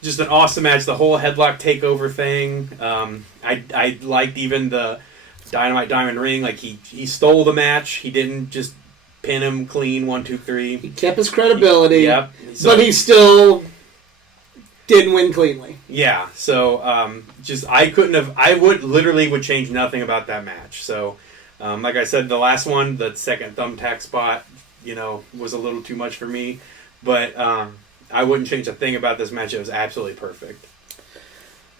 just an awesome match. The whole headlock takeover thing. I liked even the Dynamite Diamond Ring. He stole the match. He didn't just pin him clean 1, 2, 3. He kept his credibility. Yep. But he still didn't win cleanly. Yeah. So I would change nothing about that match. So like I said, the last one, the second thumbtack spot, was a little too much for me. But I wouldn't change a thing about this match. It was absolutely perfect.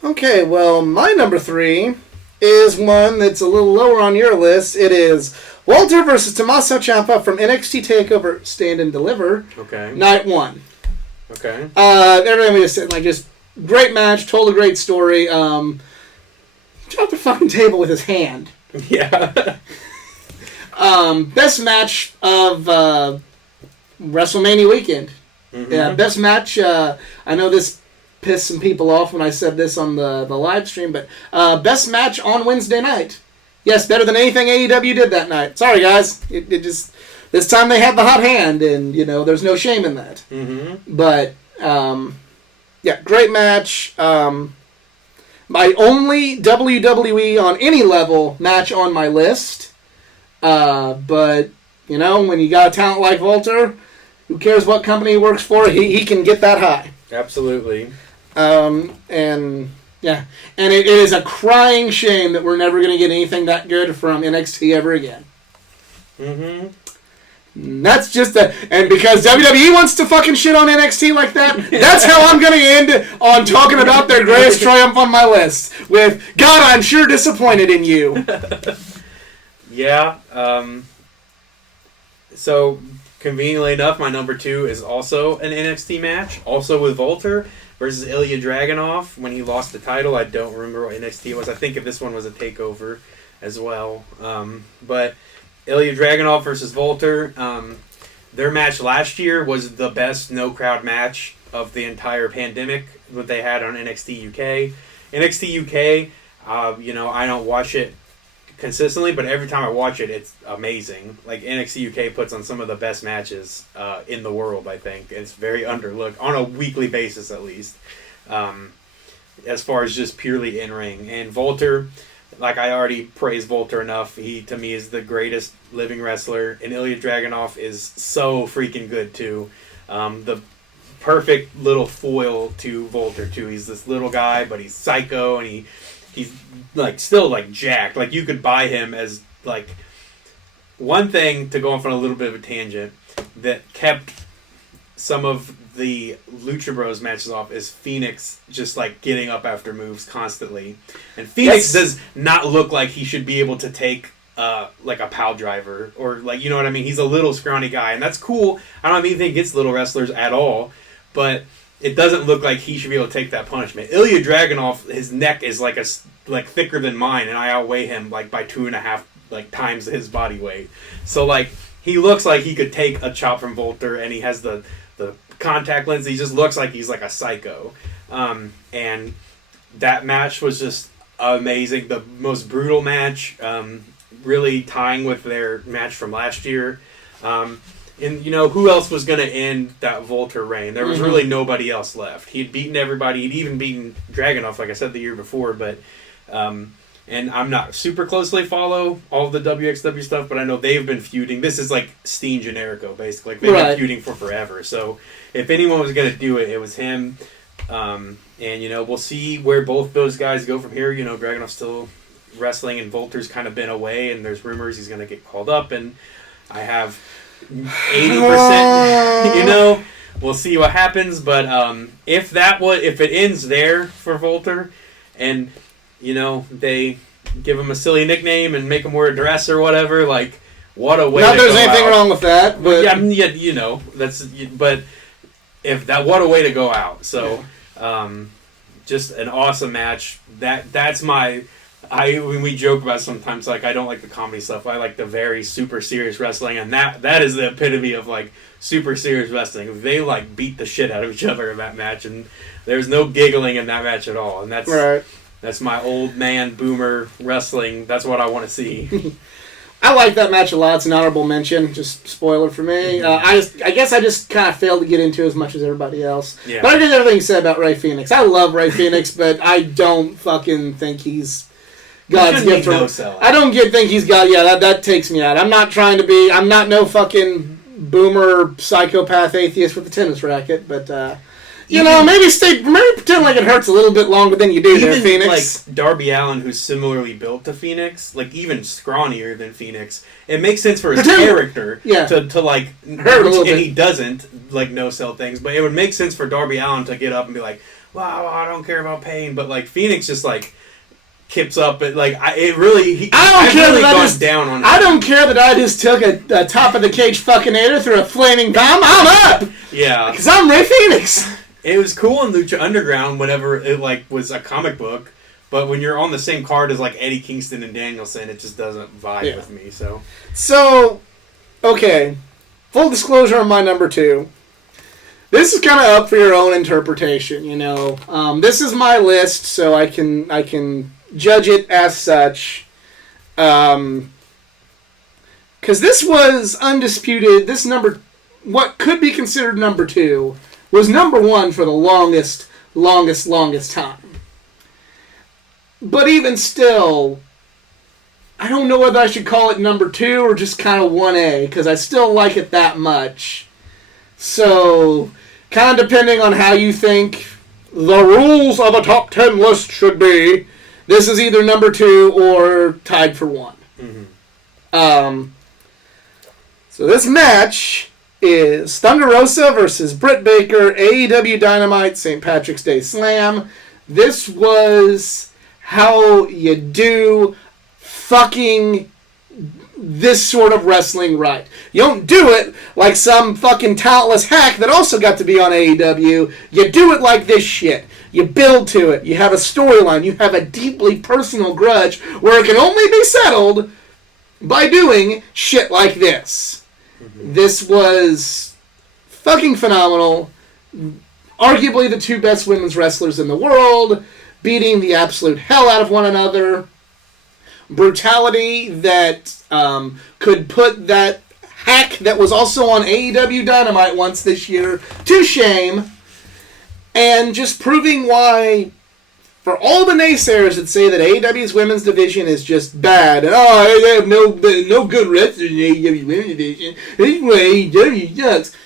Okay, well, my number 3 is one that's a little lower on your list. It is Walter versus Tommaso Ciampa from NXT TakeOver Stand and Deliver. Okay. Night 1. Okay. Everybody just said, just great match, told a great story. Dropped the fucking table with his hand. Yeah. Best match of WrestleMania weekend. Mm-hmm. Yeah, best match. I know this pissed some people off when I said this on the live stream, but best match on Wednesday night. Yes, better than anything AEW did that night. Sorry, guys. It just... This time they had the hot hand, and, there's no shame in that. Mm-hmm. But, yeah, great match. my only WWE on any level match on my list. But, you know, when you got a talent like Volter, who cares what company he works for, he can get that high. Absolutely. And yeah, and it is a crying shame that we're never going to get anything that good from NXT ever again. That's just and because WWE wants to fucking shit on NXT like that, that's how I'm going to end on talking about their greatest triumph on my list with, God, I'm sure disappointed in you. Yeah. So, conveniently enough, my number 2 is also an NXT match, also with Volter versus Elia Draganov when he lost the title. I don't remember what NXT was. I think if this one was a takeover as well. But Elia Draganov versus Volter, their match last year was the best no-crowd match of the entire pandemic that they had on NXT UK. NXT UK, you know, I don't watch it consistently, but every time I watch it, it's amazing. Like, NXT UK puts on some of the best matches in the world, I think. It's very underlooked, on a weekly basis at least, as far as just purely in-ring. And Volter, like I already praised Volter enough, he, to me, is the greatest living wrestler. And Ilya Dragunov is so freaking good, too. The perfect little foil to Volter, too. He's this little guy, but he's psycho, and he's like still like jacked. Like, you could buy him as like one thing, to go off on a little bit of a tangent, that kept some of the Lucha Bros matches off is Phoenix just like getting up after moves constantly. And Phoenix does not look like he should be able to take like a pile driver, or like, you know what I mean? He's a little scrawny guy, and that's cool. I don't have anything against little wrestlers at all, but it doesn't look like he should be able to take that punishment. Ilya Dragunov, his neck is like thicker than mine, and I outweigh him like by 2.5 like times his body weight. So like, he looks like he could take a chop from Volter, and he has the contact lens. He just looks like he's like a psycho. And that match was just amazing. The most brutal match, really tying with their match from last year. And, you know, who else was going to end that Volter reign? There was really nobody else left. He'd beaten everybody. He'd even beaten Dragunov, like I said, the year before. But, and I'm not super closely follow all of the WXW stuff, but I know they've been feuding. This is like Steen Generico, basically. Like, they've been feuding for forever. So if anyone was going to do it, it was him. And, you know, we'll see where both those guys go from here. You know, Dragunov's still wrestling, and Volter's kind of been away, and there's rumors he's going to get called up. And I have 80%, you know, we'll see what happens. But if it ends there for Volter, and, you know, they give him a silly nickname and make him wear a dress or whatever, like, what a way Not to there's go anything out. wrong with that, but yeah, you know, but if that, what a way to go out. So just an awesome match. That's my, when we joke about sometimes, like, I don't like the comedy stuff. I like the very super serious wrestling, and that is the epitome of like super serious wrestling. They like beat the shit out of each other in that match, and there's no giggling in that match at all. And that's my old man boomer wrestling. That's what I want to see. I like that match a lot. It's an honorable mention. Just spoiler for me. I guess I just kind of failed to get into as much as everybody else. Yeah. But I did everything you said about Ray Phoenix. I love Ray Phoenix, but I don't fucking think he's God's gift. I don't think he's God. Yeah, that takes me out. I'm not trying to be. I'm not no fucking boomer psychopath atheist with a tennis racket, but. You know, maybe pretend like it hurts a little bit longer than you do there, Phoenix. Like Darby Allen, who's similarly built to Phoenix, like even scrawnier than Phoenix, it makes sense for his character to like hurt a little bit. And he doesn't like no-sell things, but it would make sense for Darby Allen to get up and be like, "Wow, I don't care about pain," but like Phoenix just like kips up, but like I don't care that I just took a top of the cage fucking air through a flaming bomb. I'm up. Yeah, because I'm Ray Phoenix. It was cool in Lucha Underground whenever it like was a comic book, but when you're on the same card as like Eddie Kingston and Danielson, it just doesn't vibe with me. So, okay, full disclosure on my number 2. This is kind of up for your own interpretation. You know, this is my list, so I can judge it as such. Because this was undisputed. This number, what could be considered number 2. Was number 1 for the longest time. But even still, I don't know whether I should call it number 2 or just kind of 1A, because I still like it that much. So, kind of depending on how you think the rules of a top 10 list should be, this is either number 2 or tied for 1. Mm-hmm. So this match is Thunder Rosa versus Britt Baker, AEW Dynamite, St. Patrick's Day Slam. This was how you do fucking this sort of wrestling right. You don't do it like some fucking talentless hack that also got to be on AEW. You do it like this shit. You build to it. You have a storyline. You have a deeply personal grudge where it can only be settled by doing shit like this. Mm-hmm. This was fucking phenomenal. Arguably the 2 best women's wrestlers in the world, beating the absolute hell out of one another. Brutality that could put that hack that was also on AEW Dynamite once this year to shame. And just proving why, for all the naysayers that say that AEW's women's division is just bad, and they have no good wrestlers in AEW's women's division, AEW sucks.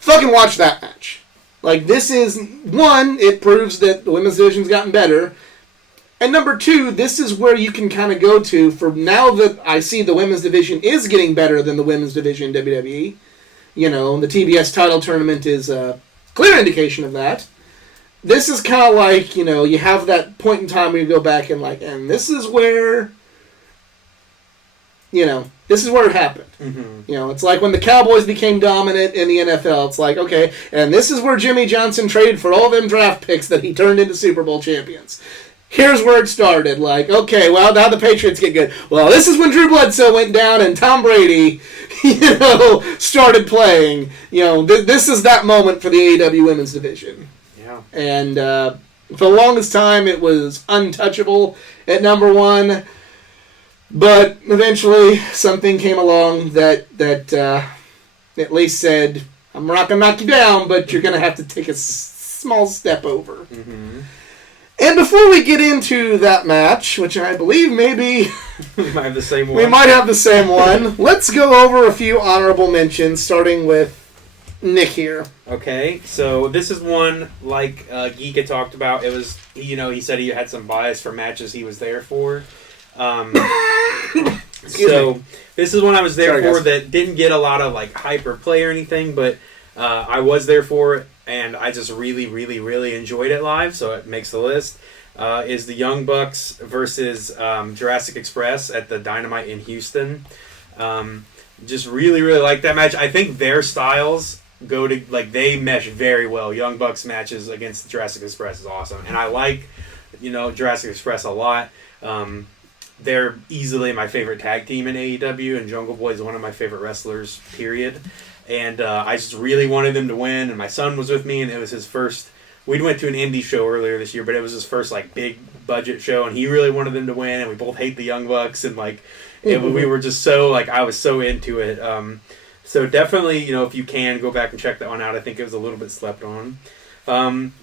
Fucking watch that match. Like, this is, 1, it proves that the women's division's gotten better. And number 2, this is where you can kind of go to for now that I see the women's division is getting better than the women's division in WWE. You know, the TBS title tournament is a clear indication of that. This is kind of like, you know, you have that point in time where you go back and like, and this is where, you know, this is where it happened. Mm-hmm. You know, it's like when the Cowboys became dominant in the NFL. It's like, okay, and this is where Jimmy Johnson traded for all them draft picks that he turned into Super Bowl champions. Here's where it started. Like, okay, well, now the Patriots get good. Well, this is when Drew Bledsoe went down and Tom Brady, you know, started playing. You know, this is that moment for the AEW women's division. Yeah. And for the longest time, it was untouchable at number 1. But eventually, something came along that at least said, I'm not going to knock you down, but you're going to have to take a small step over. Mm-hmm. And before we get into that match, which I believe maybe we might have the same one. We might have the same one. Let's go over a few honorable mentions, starting with Nick here. Okay, so this is one like Geek had talked about. It was, you know, he said he had some bias for matches he was there for. So this is one I was there for that didn't get a lot of like hype or play or anything, but I was there for it. And I just really, really, really enjoyed it live, so it makes the list, is the Young Bucks versus Jurassic Express at the Dynamite in Houston. Just really, really like that match. I think their styles go to, like, they mesh very well. Young Bucks matches against Jurassic Express is awesome. And I like, you know, Jurassic Express a lot. They're easily my favorite tag team in AEW, and Jungle Boy is one of my favorite wrestlers, period. And I just really wanted them to win, and my son was with me, and it was his first. We went to an indie show earlier this year, but it was his first like big budget show, and he really wanted them to win, and we both hate the Young Bucks, and like we were just so like I was so into it. So definitely, you know, if you can go back and check that one out, I think it was a little bit slept on.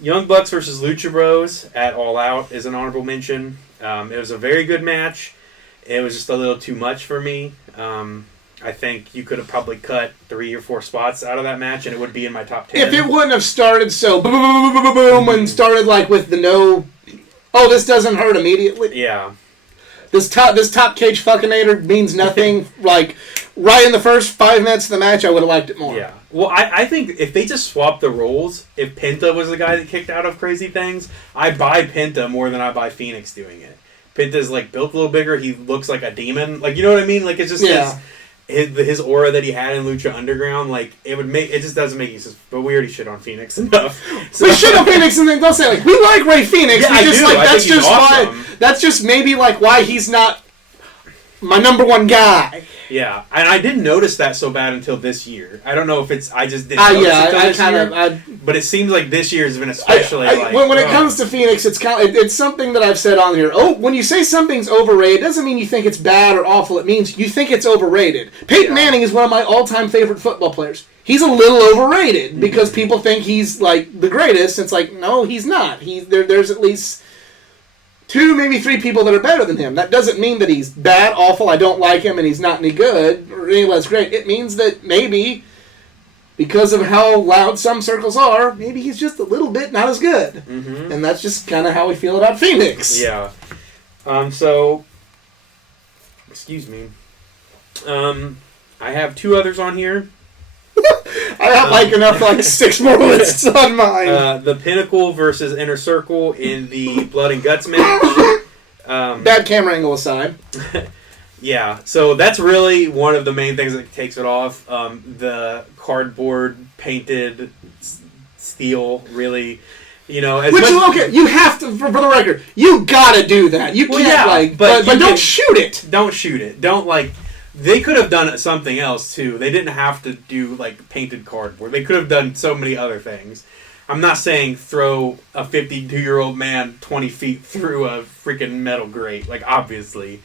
Young Bucks versus Lucha Bros at All Out is an honorable mention. It was a very good match. It was just a little too much for me. I think you could have probably cut 3 or 4 spots out of that match, and it would be in my top 10. If it wouldn't have started so boom, boom, boom, boom, boom, and started like with the no, oh, this doesn't hurt immediately. Yeah. This top cage fuckinator means nothing. Like right in the first 5 minutes of the match, I would have liked it more. Yeah. Well, I think if they just swapped the roles, if Penta was the guy that kicked out of Crazy Things, I buy Penta more than I buy Phoenix doing it. Penta's like built a little bigger. He looks like a demon. Like, you know what I mean? Like, it's just his aura that he had in Lucha Underground. Like, it just doesn't make sense. But we already shit on Phoenix enough. So. We shit on Phoenix, and then they'll say like, we like Ray Phoenix. Yeah, we just, I do. like, I that's think he's just awesome. why. That's just maybe like why he's not my number 1 guy. Yeah, and I didn't notice that so bad until this year. I don't know if it's I just didn't notice it until this year. But it seems like this year has been especially when it comes to Phoenix, it's it's something that I've said on here. Oh, when you say something's overrated, it doesn't mean you think it's bad or awful. It means you think it's overrated. Peyton Manning is one of my all-time favorite football players. He's a little overrated because people think he's like the greatest. It's like, no, he's not. There's at least 2, maybe 3 people that are better than him. That doesn't mean that he's bad, awful, I don't like him, and he's not any good, or any less great. It means that maybe, because of how loud some circles are, maybe he's just a little bit not as good. Mm-hmm. And that's just kind of how we feel about Phoenix. Yeah. So, excuse me. I have 2 others on here. I have enough for 6 more lists on mine. The Pinnacle versus Inner Circle in the Blood and Guts match. Bad camera angle aside. Yeah, so that's really one of the main things that takes it off. The cardboard painted steel, really, you have to, for the record, you gotta do that. You can't but don't shoot it. Don't shoot it. Don't they could have done something else too. They didn't have to do painted cardboard. They could have done so many other things. I'm not saying throw a 52-year-old man 20 feet through a freaking metal grate, obviously.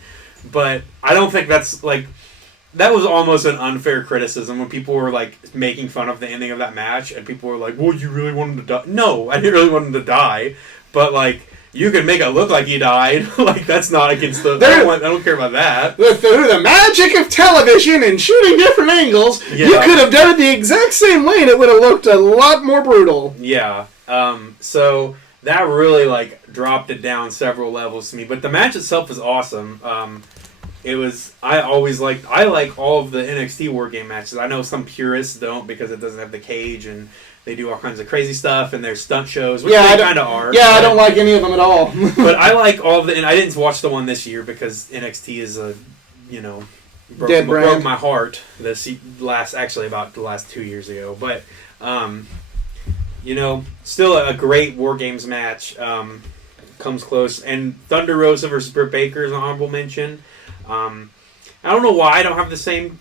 But I don't think that's, that was almost an unfair criticism when people were, making fun of the ending of that match, and people were like, well, you really want him to die? No, I didn't really want him to die, but, you can make it look like he died. That's not against the... I don't care about that. Through the magic of television and shooting different angles, you could have done it the exact same way, and it would have looked a lot more brutal. Yeah. So that really, dropped it down several levels to me. But the match itself was awesome. I like all of the NXT War Game matches. I know some purists don't because it doesn't have the cage and they do all kinds of crazy stuff and there's stunt shows, which they kind of are. Yeah, I don't like any of them at all. But I like all of the... And I didn't watch the one this year because NXT is broke my heart about the last 2 years ago. But, still a great War Games match. Comes close. And Thunder Rosa versus Britt Baker is an honorable mention. I don't know why I don't have the same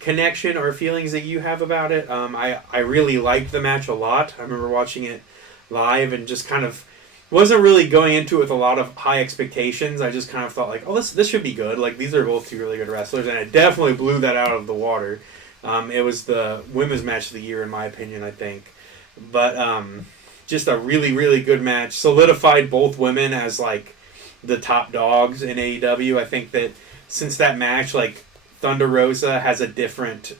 connection or feelings that you have about it. I really liked the match a lot. I remember watching it live and just kind of wasn't really going into it with a lot of high expectations. I just kind of thought this should be good. These are both 2 really good wrestlers, and it definitely blew that out of the water. It was the women's match of the year in my opinion, I think. But just a really, really good match. Solidified both women as the top dogs in AEW. I think that since that match, Thunder Rosa has a different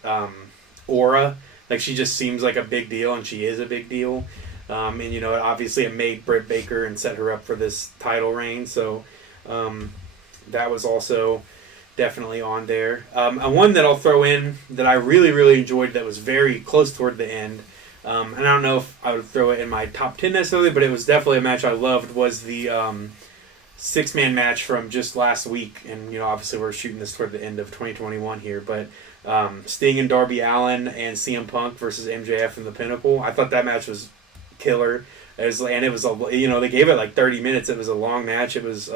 aura. She just seems like a big deal, and she is a big deal. And, obviously it made Britt Baker and set her up for this title reign. So that was also definitely on there. And one that I'll throw in that I really, really enjoyed that was very close toward the end, and I don't know if I would throw it in my top 10 necessarily, but it was definitely a match I loved, was the 6-man match from just last week. And, obviously we're shooting this toward the end of 2021 here, but Sting and Darby Allen and CM Punk versus MJF and the Pinnacle. I thought that match was killer. It was they gave it 30 minutes. It was a long match. It was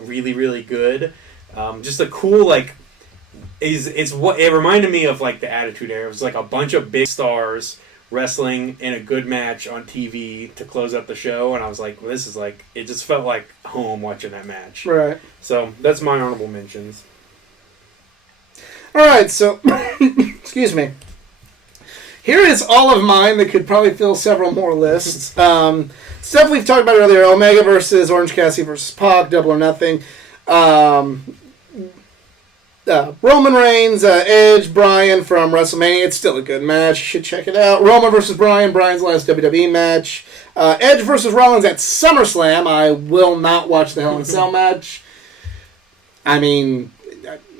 really, really good. Just a cool, it's what it reminded me of, the Attitude Era. It was a bunch of big stars wrestling in a good match on TV to close out the show, and I was like, well, this is it just felt like home watching that match. Right. So that's my honorable mentions. All right, so excuse me. Here is all of mine that could probably fill several more lists. Stuff we've talked about earlier: Omega versus Orange Cassidy versus Pac, Double or Nothing. Roman Reigns, Edge, Bryan from WrestleMania. It's still a good match. You should check it out. Roman versus Bryan, Bryan's last WWE match. Edge versus Rollins at SummerSlam. I will not watch the Hell in a Cell match. I mean,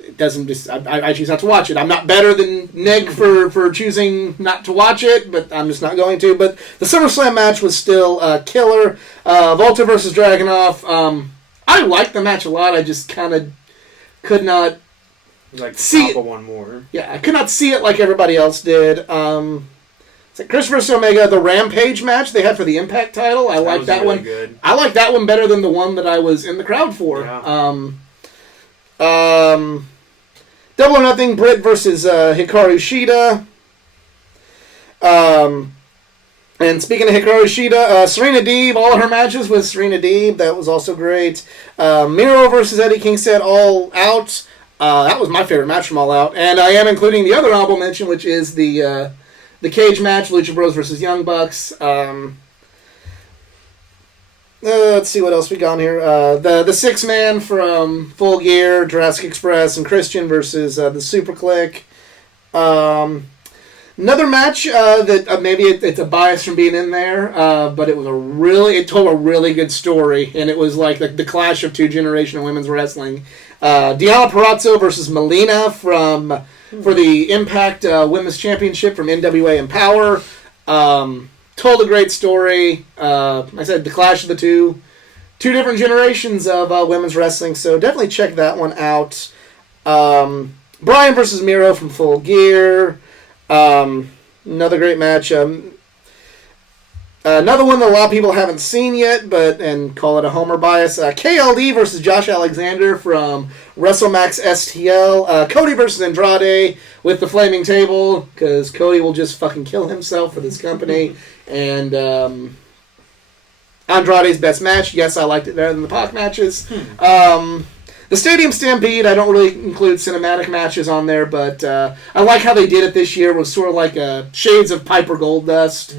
it doesn't just... I choose not to watch it. I'm not better than Nick for choosing not to watch it, but I'm just not going to. But the SummerSlam match was still killer. Volta versus Dragunov. I liked the match a lot. I just kind of could not... see it. One more. Yeah, I could not see it like everybody else did. It's Chris versus Omega, the Rampage match they had for the Impact title. I like that really one. Good. I like that one better than the one that I was in the crowd for. Yeah. Double or Nothing, Britt versus Hikaru Shida. And speaking of Hikaru Shida, Serena Deeb, all of her matches with Serena Deeb, that was also great. Miro versus Eddie Kingston, All Out. That was my favorite match from All Out. And I am including the other honorable mention, which is the cage match, Lucha Bros versus Young Bucks. Let's see what else we got here. The six man from Full Gear, Jurassic Express, and Christian versus the Super Click. Another match that maybe it's a bias from being in there, but it told a really good story, and it was like the clash of two generations of women's wrestling. Deonna Purrazzo versus Melina for the Impact Women's Championship from NWA Empower. Told a great story. I said the clash of the two different generations of women's wrestling, so definitely check that one out. Bryan versus Miro from Full Gear. Another great match. Another one that a lot of people haven't seen yet, and call it a homer bias. KLD versus Josh Alexander from WrestleMax STL. Cody versus Andrade with the flaming table, because Cody will just fucking kill himself for this company. And Andrade's best match. Yes, I liked it better than the Pac matches. The Stadium Stampede, I don't really include cinematic matches on there, but I like how they did it this year. It was sort of like shades of Piper Goldust,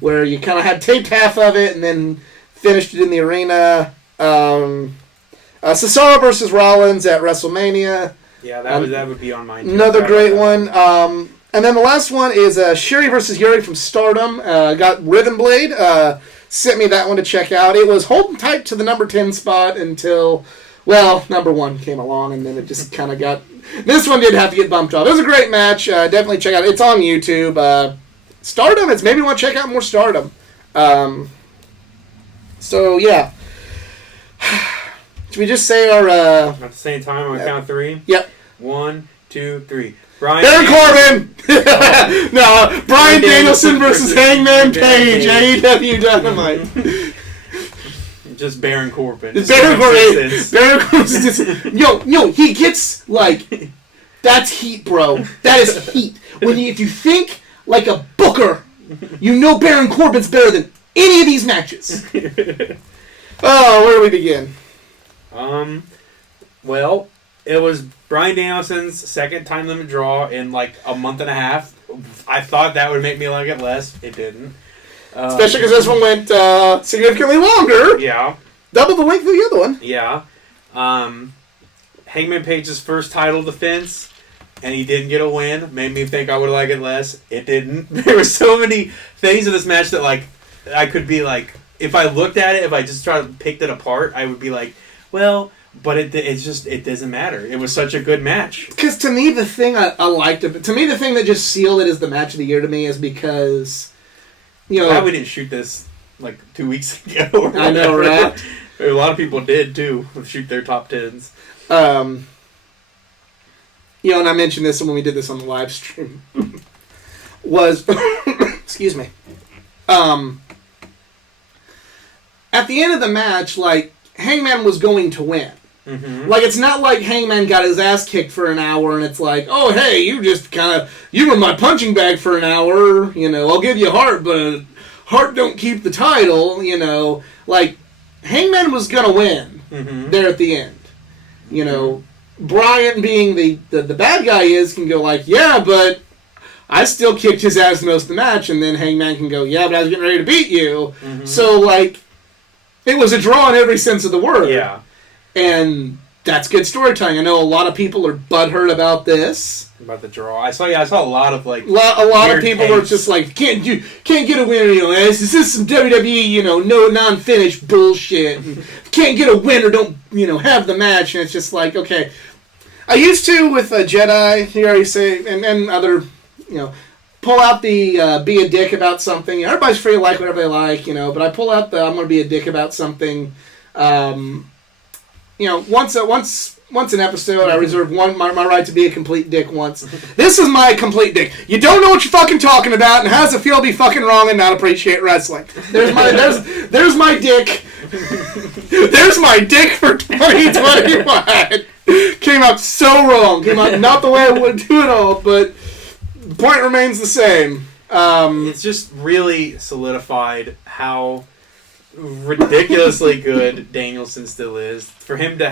where you kind of had taped half of it and then finished it in the arena. Cesaro versus Rollins at WrestleMania. Yeah, that would be on mine too. Another great one. And then the last one is Shuri versus Yuri from Stardom. Got Rhythm Blade. Sent me that one to check out. It was holding tight to the number 10 spot until... Well, number 1 came along, and then it just kind of got... This one did have to get bumped off. It was a great match. Definitely check it out. It's on YouTube. Stardom, it's maybe want to check out more Stardom. So, yeah. Should we just say our... At the same time on count 3? Yep. 1, 2, 3. Baron Corbin! No, Bryan Danielson versus Hangman Page. AEW Dynamite. Just Baron Corbin. Baron Corbin's just... Yo, he gets, like... That's heat, bro. That is heat. If you think like a booker, you know Baron Corbin's better than any of these matches. Oh, where do we begin? Well, it was Bryan Danielson's second time limit draw in like a month and a half. I thought that would make me like it less. It didn't. Especially because this one went significantly longer. Yeah. Double the length of the other one. Yeah. Hangman Page's first title defense, and he didn't get a win. Made me think I would like it less. It didn't. There were so many things in this match that like I could be like, if I looked at it, if I just tried to pick it apart, I would be like, well, but it doesn't matter. It was such a good match. Because to me, the thing I liked of it, to me, the thing that just sealed it as the match of the year to me is because... Glad we didn't shoot this like 2 weeks ago. I know, right? A lot of people did too. Shoot their top 10s. And I mentioned this when we did this on the live stream. Was excuse me. At the end of the match, like Hangman was going to win. Mm-hmm. Like, it's not like Hangman got his ass kicked for an hour and it's like, oh, hey, you were my punching bag for an hour, I'll give you heart, but heart don't keep the title, Like, Hangman was going to win there at the end. Bryan being the bad guy can go like, yeah, but I still kicked his ass most of the match, and then Hangman can go, yeah, but I was getting ready to beat you. Mm-hmm. So, like, it was a draw in every sense of the word. Yeah. And that's good storytelling. I know a lot of people are butthurt about this. About the draw. I saw a lot of like a lot of people were just like, can't get a winner, this is some WWE, no non-finish bullshit. Can't get a winner, don't, have the match. And it's just like, okay. I used to with Jedi, you already say, and other, pull out the be a dick about something. Everybody's free to like whatever they like, but I pull out the I'm going to be a dick about something. Once an episode, I reserve my right to be a complete dick once. This is my complete dick. You don't know what you're fucking talking about, and how does it feel to be fucking wrong and not appreciate wrestling? There's my dick. There's my dick for 2021. Came out so wrong. Came out not the way I would do it all, but the point remains the same. It's just really solidified how ridiculously good Danielson still is. For him to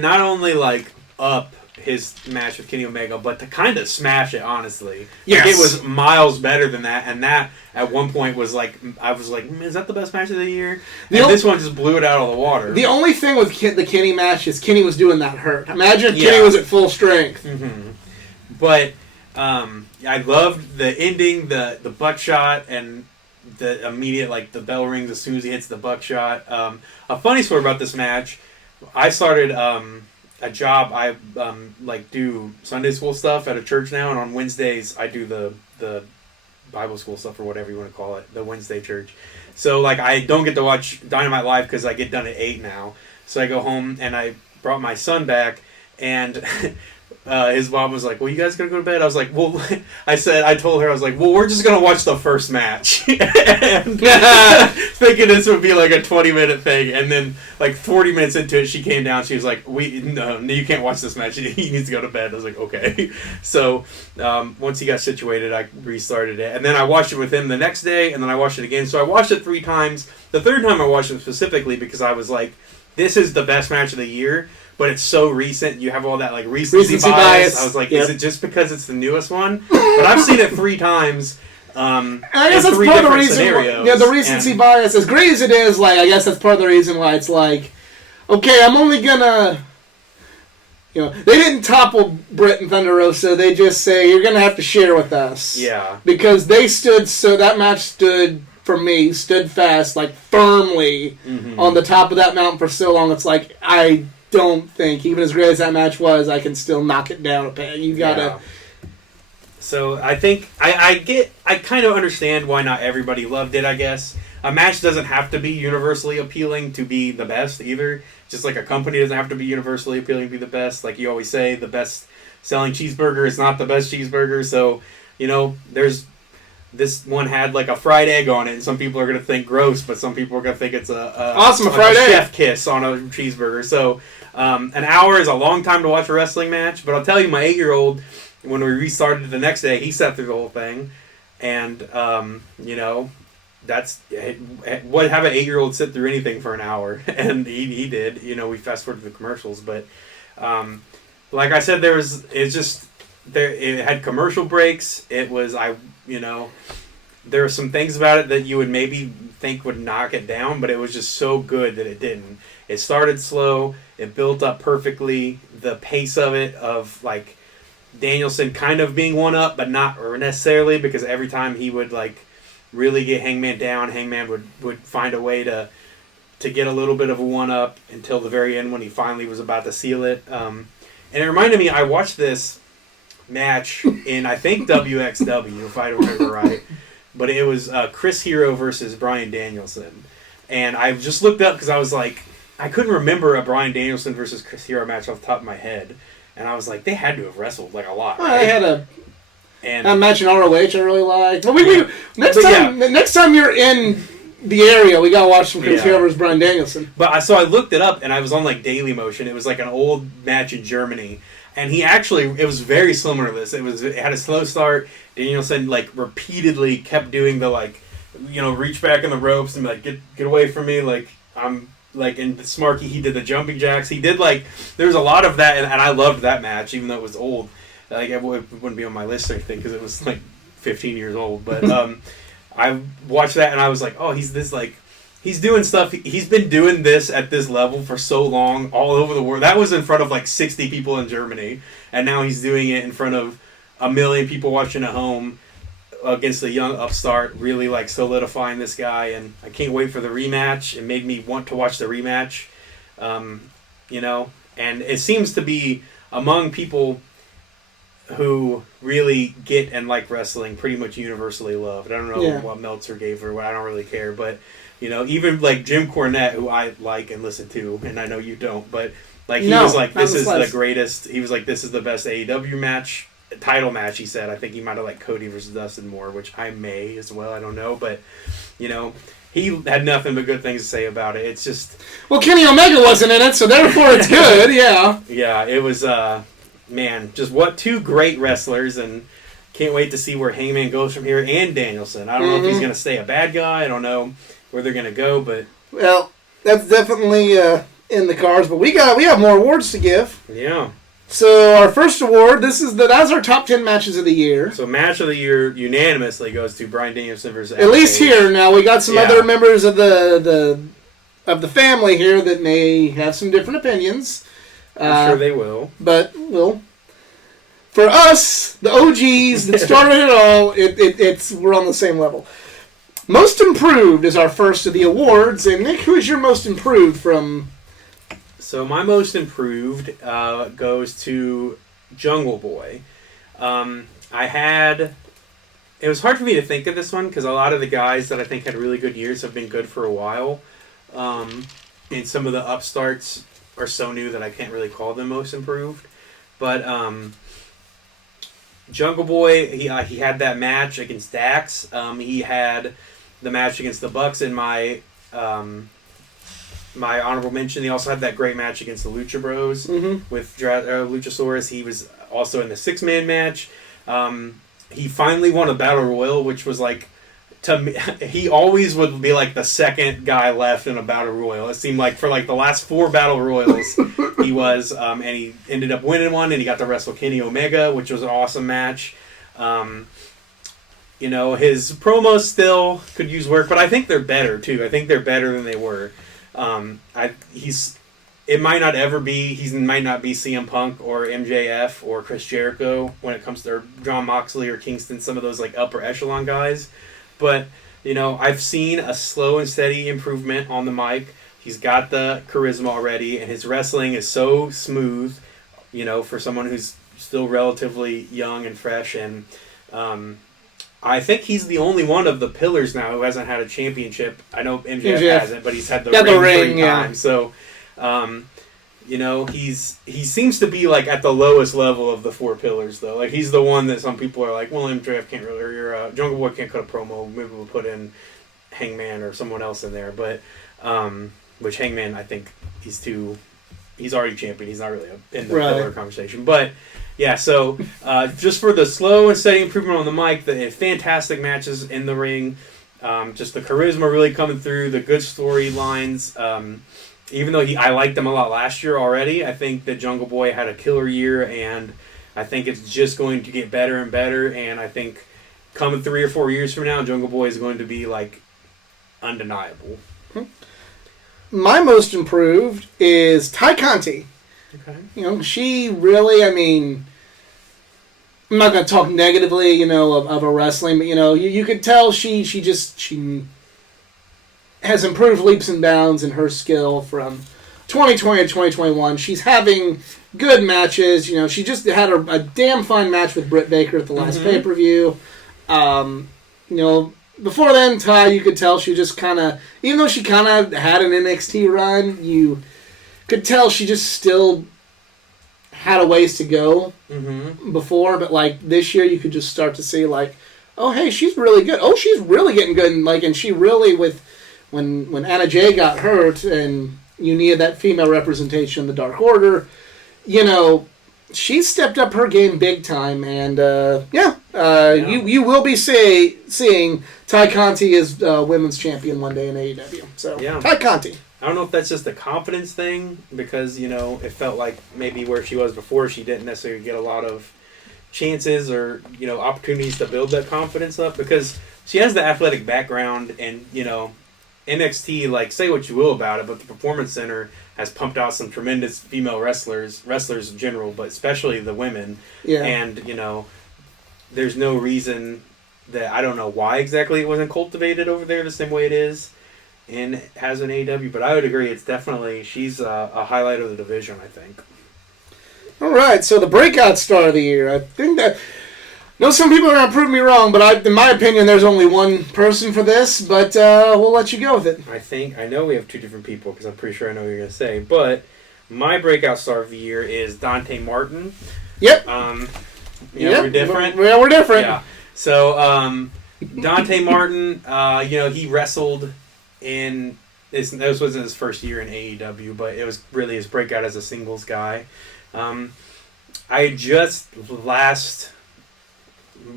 not only like up his match with Kenny Omega, but to kind of smash it, honestly. Yes. Like, it was miles better than that, and that at one point was like, I was like, is that the best match of the year? And this one just blew it out of the water. The only thing with the Kenny match is Kenny was doing that hurt. Imagine if Kenny was at full strength. Mm-hmm. But I loved the ending, the buckshot, and the immediate, like, the bell rings as soon as he hits the buckshot. A funny story about this match, I started a job. I do Sunday school stuff at a church now, and on Wednesdays I do the Bible school stuff, or whatever you want to call it, the Wednesday church. So, like, I don't get to watch Dynamite Live because I get done at 8 now. So I go home, and I brought my son back, and his mom was like, well, you guys gonna go to bed? I was like, well, I told her, I was like, well, we're just gonna watch the first match. And thinking this would be like a 20-minute thing, and then like 40 minutes into it, she came down, she was like, no, you can't watch this match, he needs to go to bed. I was like, okay. So once he got situated, I restarted it, and then I watched it with him the next day, and then I watched it again. So I watched it 3 times. The third time I watched it specifically because I was like, this is the best match of the year, but it's so recent. You have all that like recency bias. I was like, is it just because it's the newest one? But I've seen it 3 times. I guess that's part of the reason. Scenarios. The recency bias, as great as it is, like, I guess that's part of the reason why it's like, okay, I'm only gonna, they didn't topple Britt and Thunder Rosa. They just say you're gonna have to share with us. Yeah. Because that match stood fast, like firmly on the top of that mountain for so long. It's like, I don't think, even as great as that match was, I can still knock it down a peg. You gotta. Yeah. So I think I kind of understand why not everybody loved it. I guess a match doesn't have to be universally appealing to be the best either. Just like a company doesn't have to be universally appealing to be the best. Like you always say, the best selling cheeseburger is not the best cheeseburger. So there's. This one had like a fried egg on it, and some people are going to think gross, but some people are going to think it's awesome like fried a egg chef kiss on a cheeseburger. So an hour is a long time to watch a wrestling match, but I'll tell you, my 8-year-old, when we restarted the next day, he sat through the whole thing, and that's what have an 8-year-old sit through anything for an hour, and he did. We fast forward to the commercials, but like I said, it had commercial breaks. It was there are some things about it that you would maybe think would knock it down, but it was just so good that it didn't. It started slow. It built up perfectly. The pace of it, of like Danielson kind of being one up, but not necessarily, because every time he would like really get Hangman down, Hangman would find a way to get a little bit of a one up until the very end when he finally was about to seal it. And it reminded me, I watched this match in, I think, WXW, if I remember right, but it was Chris Hero versus Bryan Danielson, and I just looked up because I was like, I couldn't remember a Bryan Danielson versus Chris Hero match off the top of my head, and I was like, they had to have wrestled like a lot. Well, they had a match in ROH I really liked. Well, next time you're in the area, we gotta watch some Chris Hero versus Bryan Danielson. But I looked it up, and I was on like Daily Motion. It was like an old match in Germany. And it was very similar to this. It had a slow start. Danielson like repeatedly kept doing the like, reach back in the ropes and be like, get away from me. Like I'm like, in Smarky, he did the jumping jacks. He did like, there was a lot of that, and I loved that match, even though it was old. Like it wouldn't be on my list or anything because it was like 15 years old. But I watched that and I was like, oh, he's doing stuff. He's been doing this at this level for so long, all over the world. That was in front of like 60 people in Germany, and now he's doing it in front of 1 million people watching at home against a young upstart, really like solidifying this guy. And I can't wait for the rematch. It made me want to watch the rematch, and it seems to be among people who really get and like wrestling pretty much universally loved. I don't know what Meltzer gave her, I don't really care, but even like Jim Cornette, who I like and listen to, and I know you don't, but like he was like, this is the greatest. He was like, this is the best AEW title match. He said, I think he might have liked Cody versus Dustin more, which I may as well. I don't know, but he had nothing but good things to say about it. It's just, well, Kenny Omega wasn't in it, so therefore it's good. Yeah, it was. Man, just what 2 great wrestlers, and can't wait to see where Hangman goes from here, and Danielson. I don't know if he's going to stay a bad guy. I don't know where they're going to go, but... Well, that's definitely in the cards, but we have more awards to give. Yeah. So our first award, that's our top 10 matches of the year. So match of the year unanimously goes to Bryan Danielson versus At least here. Now we got some other members of the family here that may have some different opinions. I'm sure they will. But for us, the OGs that started it all, we're on the same level. Most improved is our first of the awards, and Nick, who is your most improved from? So my most improved goes to Jungle Boy. It was hard for me to think of this one because a lot of the guys that I think had really good years have been good for a while. And some of the upstarts are so new that I can't really call them most improved. But Jungle Boy, he had that match against Dax. He had the match against the Bucks in my honorable mention. He also had that great match against the Lucha Bros with Luchasaurus. He was also in the 6-man match. He finally won a Battle Royal, which was like, to me, he always would be like the second guy left in a Battle Royal. It seemed like for like the last 4 Battle Royals, he was, and he ended up winning one, and he got to wrestle Kenny Omega, which was an awesome match. His promos still could use work, but I think they're better too. I think they're better than they were. He might not be CM Punk or MJF or Chris Jericho when it comes to John Moxley or Kingston, some of those like upper echelon guys. But, I've seen a slow and steady improvement on the mic. He's got the charisma already, and his wrestling is so smooth, for someone who's still relatively young and fresh. And I think he's the only one of the pillars now who hasn't had a championship. I know MJF hasn't, but he's had the ring 3 times. So, he seems to be like at the lowest level of the 4 pillars, though. Like he's the one that some people are like, well, MJF can't really, or Jungle Boy can't cut a promo. Maybe we'll put in Hangman or someone else in there. But which Hangman, I think he's already champion. He's not really in the pillar conversation. But yeah, so just for the slow and steady improvement on the mic, the fantastic matches in the ring, just the charisma really coming through, the good storylines. Even though I liked him a lot last year already, I think that Jungle Boy had a killer year, and I think it's just going to get better and better. And I think coming 3 or 4 years from now, Jungle Boy is going to be like undeniable. My most improved is Ty Conti. Okay. She really, I'm not going to talk negatively, of her wrestling, but, you could tell she has improved leaps and bounds in her skill from 2020 to 2021. She's having good matches. She just had a damn fine match with Britt Baker at the last pay-per-view. Before then, Ty, you could tell she just kind of, even though she kind of had an NXT run, you could tell she just still had a ways to go before. But like this year, you could just start to see like, oh, hey, she's really good. Oh, she's really getting good. And she really when Anna Jay got hurt and you needed that female representation in the Dark Order, she stepped up her game big time. And you will be seeing Ty Conti as women's champion one day in AEW. So Ty Conti. I don't know if that's just a confidence thing because it felt like maybe where she was before she didn't necessarily get a lot of chances or opportunities to build that confidence up because she has the athletic background and NXT, like, say what you will about it, but the Performance Center has pumped out some tremendous female wrestlers in general, but especially the women. Yeah. And, there's no reason that I don't know why exactly it wasn't cultivated over there the same way it is and has an AEW, but I would agree she's a highlight of the division, I think. All right, so the breakout star of the year. I think that... No, some people are going to prove me wrong, but in my opinion, there's only one person for this, but we'll let you go with it. I know we have 2 different people, because I'm pretty sure I know what you're going to say, but my breakout star of the year is Dante Martin. Yep. We're different. We're different. Yeah. So, Dante Martin, he wrestled this wasn't his first year in AEW, but it was really his breakout as a singles guy. I just last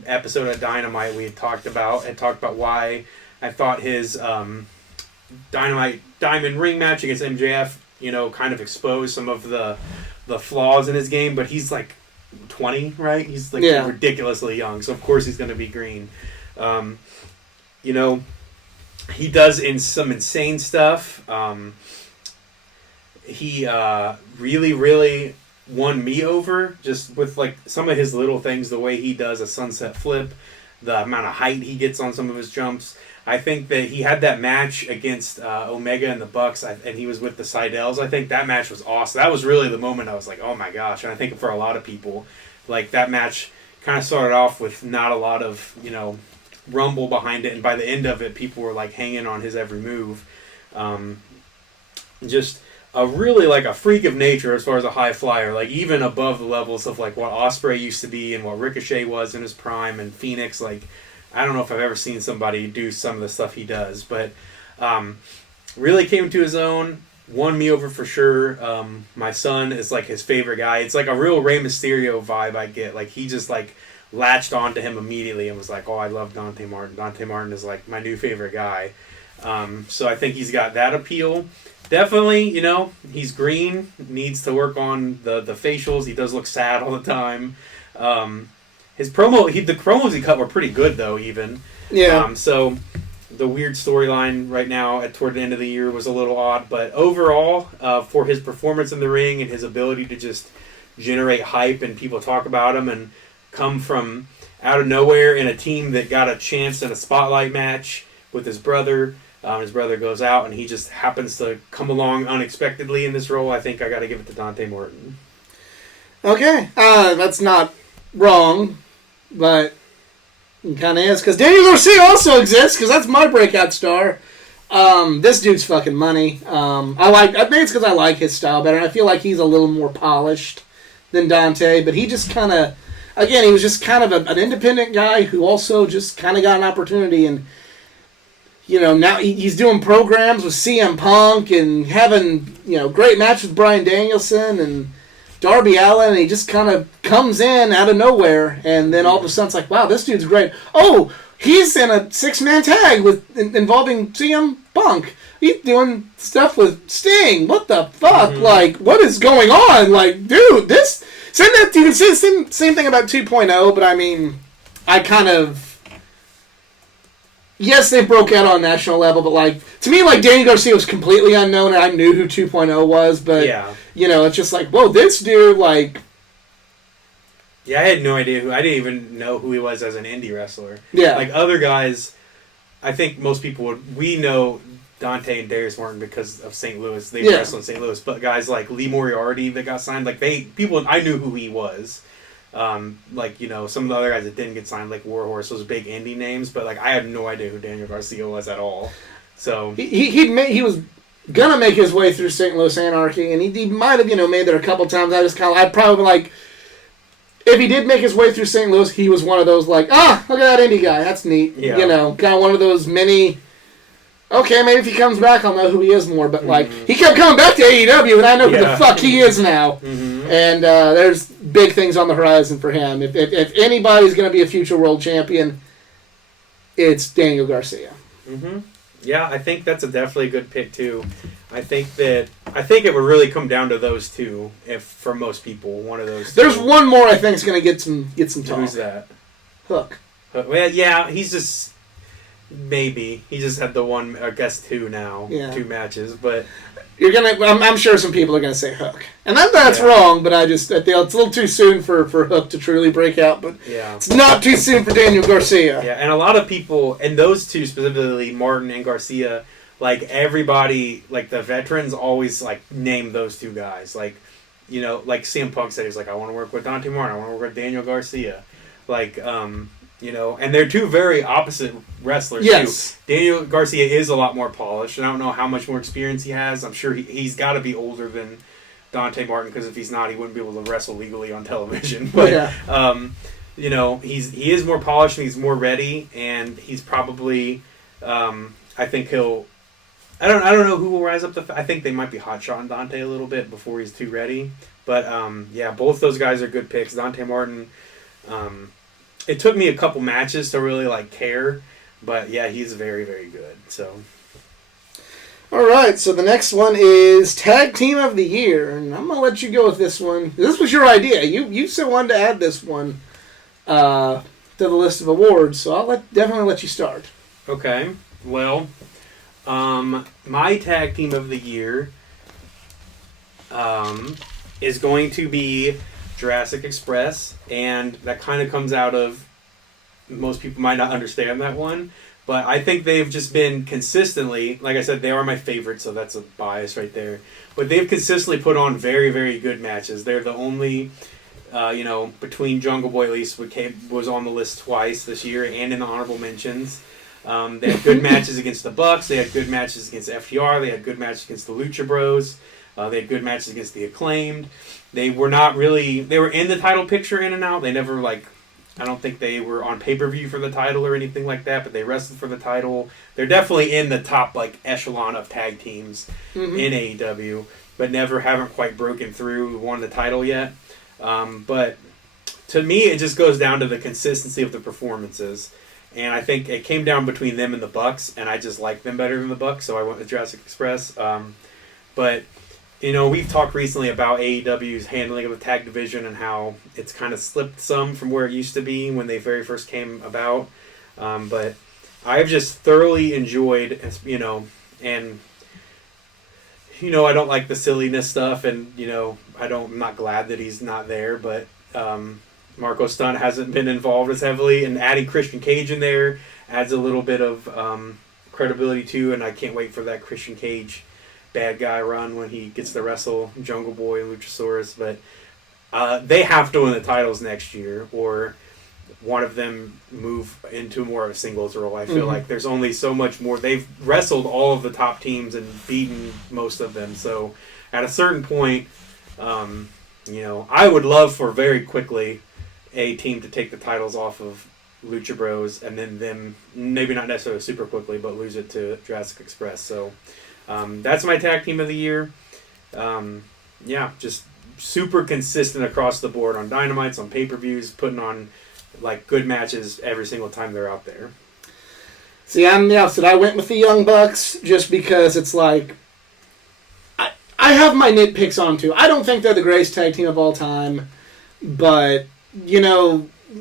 episode of Dynamite we had talked about why I thought his Dynamite Diamond Ring match against MJF, kind of exposed some of the the flaws in his game, but he's like 20, right? He's like ridiculously young, so of course he's going to be green. You know, he does in some insane stuff. He really, really won me over just with like some of his little things, the way he does a sunset flip, the amount of height he gets on some of his jumps. I think that he had that match against Omega and the Bucks, and he was with the Seidel's. I think that match was awesome. That was really the moment I was like, oh my gosh. And I think for a lot of people, like that match kind of started off with not a lot of, you know, rumble behind it. And by the end of it, people were like hanging on his every move. Just a really like a freak of nature as far as a high flyer, like even above the levels of like what Ospreay used to be and what Ricochet was in his prime and Phoenix. Like, I don't know if I've ever seen somebody do some of the stuff he does, but really came to his own, won me over for sure. My son is like his favorite guy. It's like a real Rey Mysterio vibe I get. Like he just like latched onto him immediately and was like, oh, I love Dante Martin. Dante Martin is like my new favorite guy. So I think he's got that appeal. Definitely, you know, he's green, needs to work on the facials. He does look sad all the time. The promos he cut were pretty good though, even. Yeah. So the weird storyline right now toward the end of the year was a little odd, but overall, for his performance in the ring and his ability to just generate hype and people talk about him and come from out of nowhere in a team that got a chance in a spotlight match with his brother. His brother goes out and he just happens to come along unexpectedly in this role. I think I got to give it to Dante Martin. Okay. That's not wrong, but it kind of is, because Daniel Garcia also exists, because that's my breakout star. This dude's fucking money. I think it's because I like his style better, and I feel like he's a little more polished than Dante, but he just kind of, again, he was just kind of an independent guy who also just kind of got an opportunity, and you know, now he's doing programs with CM Punk and having, you know, great matches with Bryan Danielson and Darby Allen, and he just kind of comes in out of nowhere, and then all of a sudden it's like, wow, this dude's great. Oh, he's in a 6-man tag involving CM Punk. He's doing stuff with Sting. What the fuck? Mm-hmm. Like, what is going on? Like, dude, this... You can say the same thing about 2.0, but I mean, I kind of... Yes, they broke out on national level, but like to me, like Danny Garcia was completely unknown, and I knew who 2.0 was, but you know, it's just like, whoa, this dude, like, yeah, I had no idea I didn't even know who he was as an indie wrestler. Yeah, like other guys, I think most people we know Dante and Darius Martin because of St. Louis. They wrestled in St. Louis, but guys like Lee Moriarty that got signed, like I knew who he was. Like, you know, some of the other guys that didn't get signed, like Warhorse, those big indie names, but like I had no idea who Daniel Garcia was at all. So he was gonna make his way through St. Louis Anarchy, and he might have, you know, made there a couple times. I'd probably like, if he did make his way through St. Louis, he was one of those like, look at that indie guy, that's neat. Yeah. You know, kind of one of those mini. Okay, maybe if he comes back, I'll know who he is more. But, like, he kept coming back to AEW, and I know who the fuck he is now. Mm-hmm. And there's big things on the horizon for him. If anybody's going to be a future world champion, it's Daniel Garcia. Mm-hmm. Yeah, I think that's definitely a good pick, too. I think it would really come down to those two, if for most people, one of those two. There's one more I think is going to get some talk. Who's that? Hook. Well, yeah, he's just... Maybe he just had the one, I guess two now, 2 matches, but I'm sure some people are gonna say Hook, and that's wrong. But I feel it's a little too soon for Hook to truly break out. But it's not too soon for Daniel Garcia. Yeah, and a lot of people, and those two specifically, Martin and Garcia, like everybody, like the veterans, always like name those two guys. Like, you know, like CM Punk said, he's like, I want to work with Dante Martin, I want to work with Daniel Garcia, like. You know, and they're two very opposite wrestlers, too. Daniel Garcia is a lot more polished, and I don't know how much more experience he has. I'm sure he's got to be older than Dante Martin, because if he's not, he wouldn't be able to wrestle legally on television. But, you know, he is more polished, and he's more ready, and he's probably, I think he'll... I don't know who will rise up I think they might be hot-shotting Dante a little bit before he's too ready. But, yeah, both those guys are good picks. Dante Martin... It took me a couple matches to really like care, but yeah, he's very, very good. So, All right, so the next one is Tag Team of the Year, and I'm gonna let you go with this one. This was your idea. You said wanted to add this one to the list of awards, so I'll definitely let you start. Okay. Well, my Tag Team of the Year is going to be Jurassic Express, and that kind of comes out of, most people might not understand that one, but I think they've just been consistently, like I said, they are my favorite, so that's a bias right there, but they've consistently put on very, very good matches. They're the only, between Jungle Boy at least, was on the list twice this year and in the honorable mentions. They had good matches against the Bucks, they had good matches against FTR, they had good matches against the Lucha Bros, they had good matches against the Acclaimed. They were in the title picture in and out. They never, I don't think they were on pay-per-view for the title or anything like that, but they wrestled for the title. They're definitely in the top, echelon of tag teams in AEW, but haven't quite broken through, won the title yet. But to me, it just goes down to the consistency of the performances. And I think it came down between them and the Bucks, and I just like them better than the Bucks, so I went with Jurassic Express. But we've talked recently about AEW's handling of the tag division and how it's kind of slipped some from where it used to be when they very first came about. But I've just thoroughly enjoyed, and I don't like the silliness stuff, and I'm not glad that he's not there, but Marco Stunt hasn't been involved as heavily, and adding Christian Cage in there adds a little bit of credibility too, and I can't wait for that Christian Cage bad guy run when he gets to wrestle Jungle Boy and Luchasaurus. But they have to win the titles next year, or one of them move into more of a singles role. I feel like there's only so much more. They've wrestled all of the top teams and beaten most of them, so at a certain point, I would love for very quickly a team to take the titles off of Lucha Bros, and then them, maybe not necessarily super quickly, but lose it to Jurassic Express. So that's my Tag Team of the Year. Just super consistent across the board on Dynamites, on pay-per-views, putting on good matches every single time they're out there. See, I'm the opposite. I went with the Young Bucks just because it's I have my nitpicks on too. I don't think they're the greatest tag team of all time, but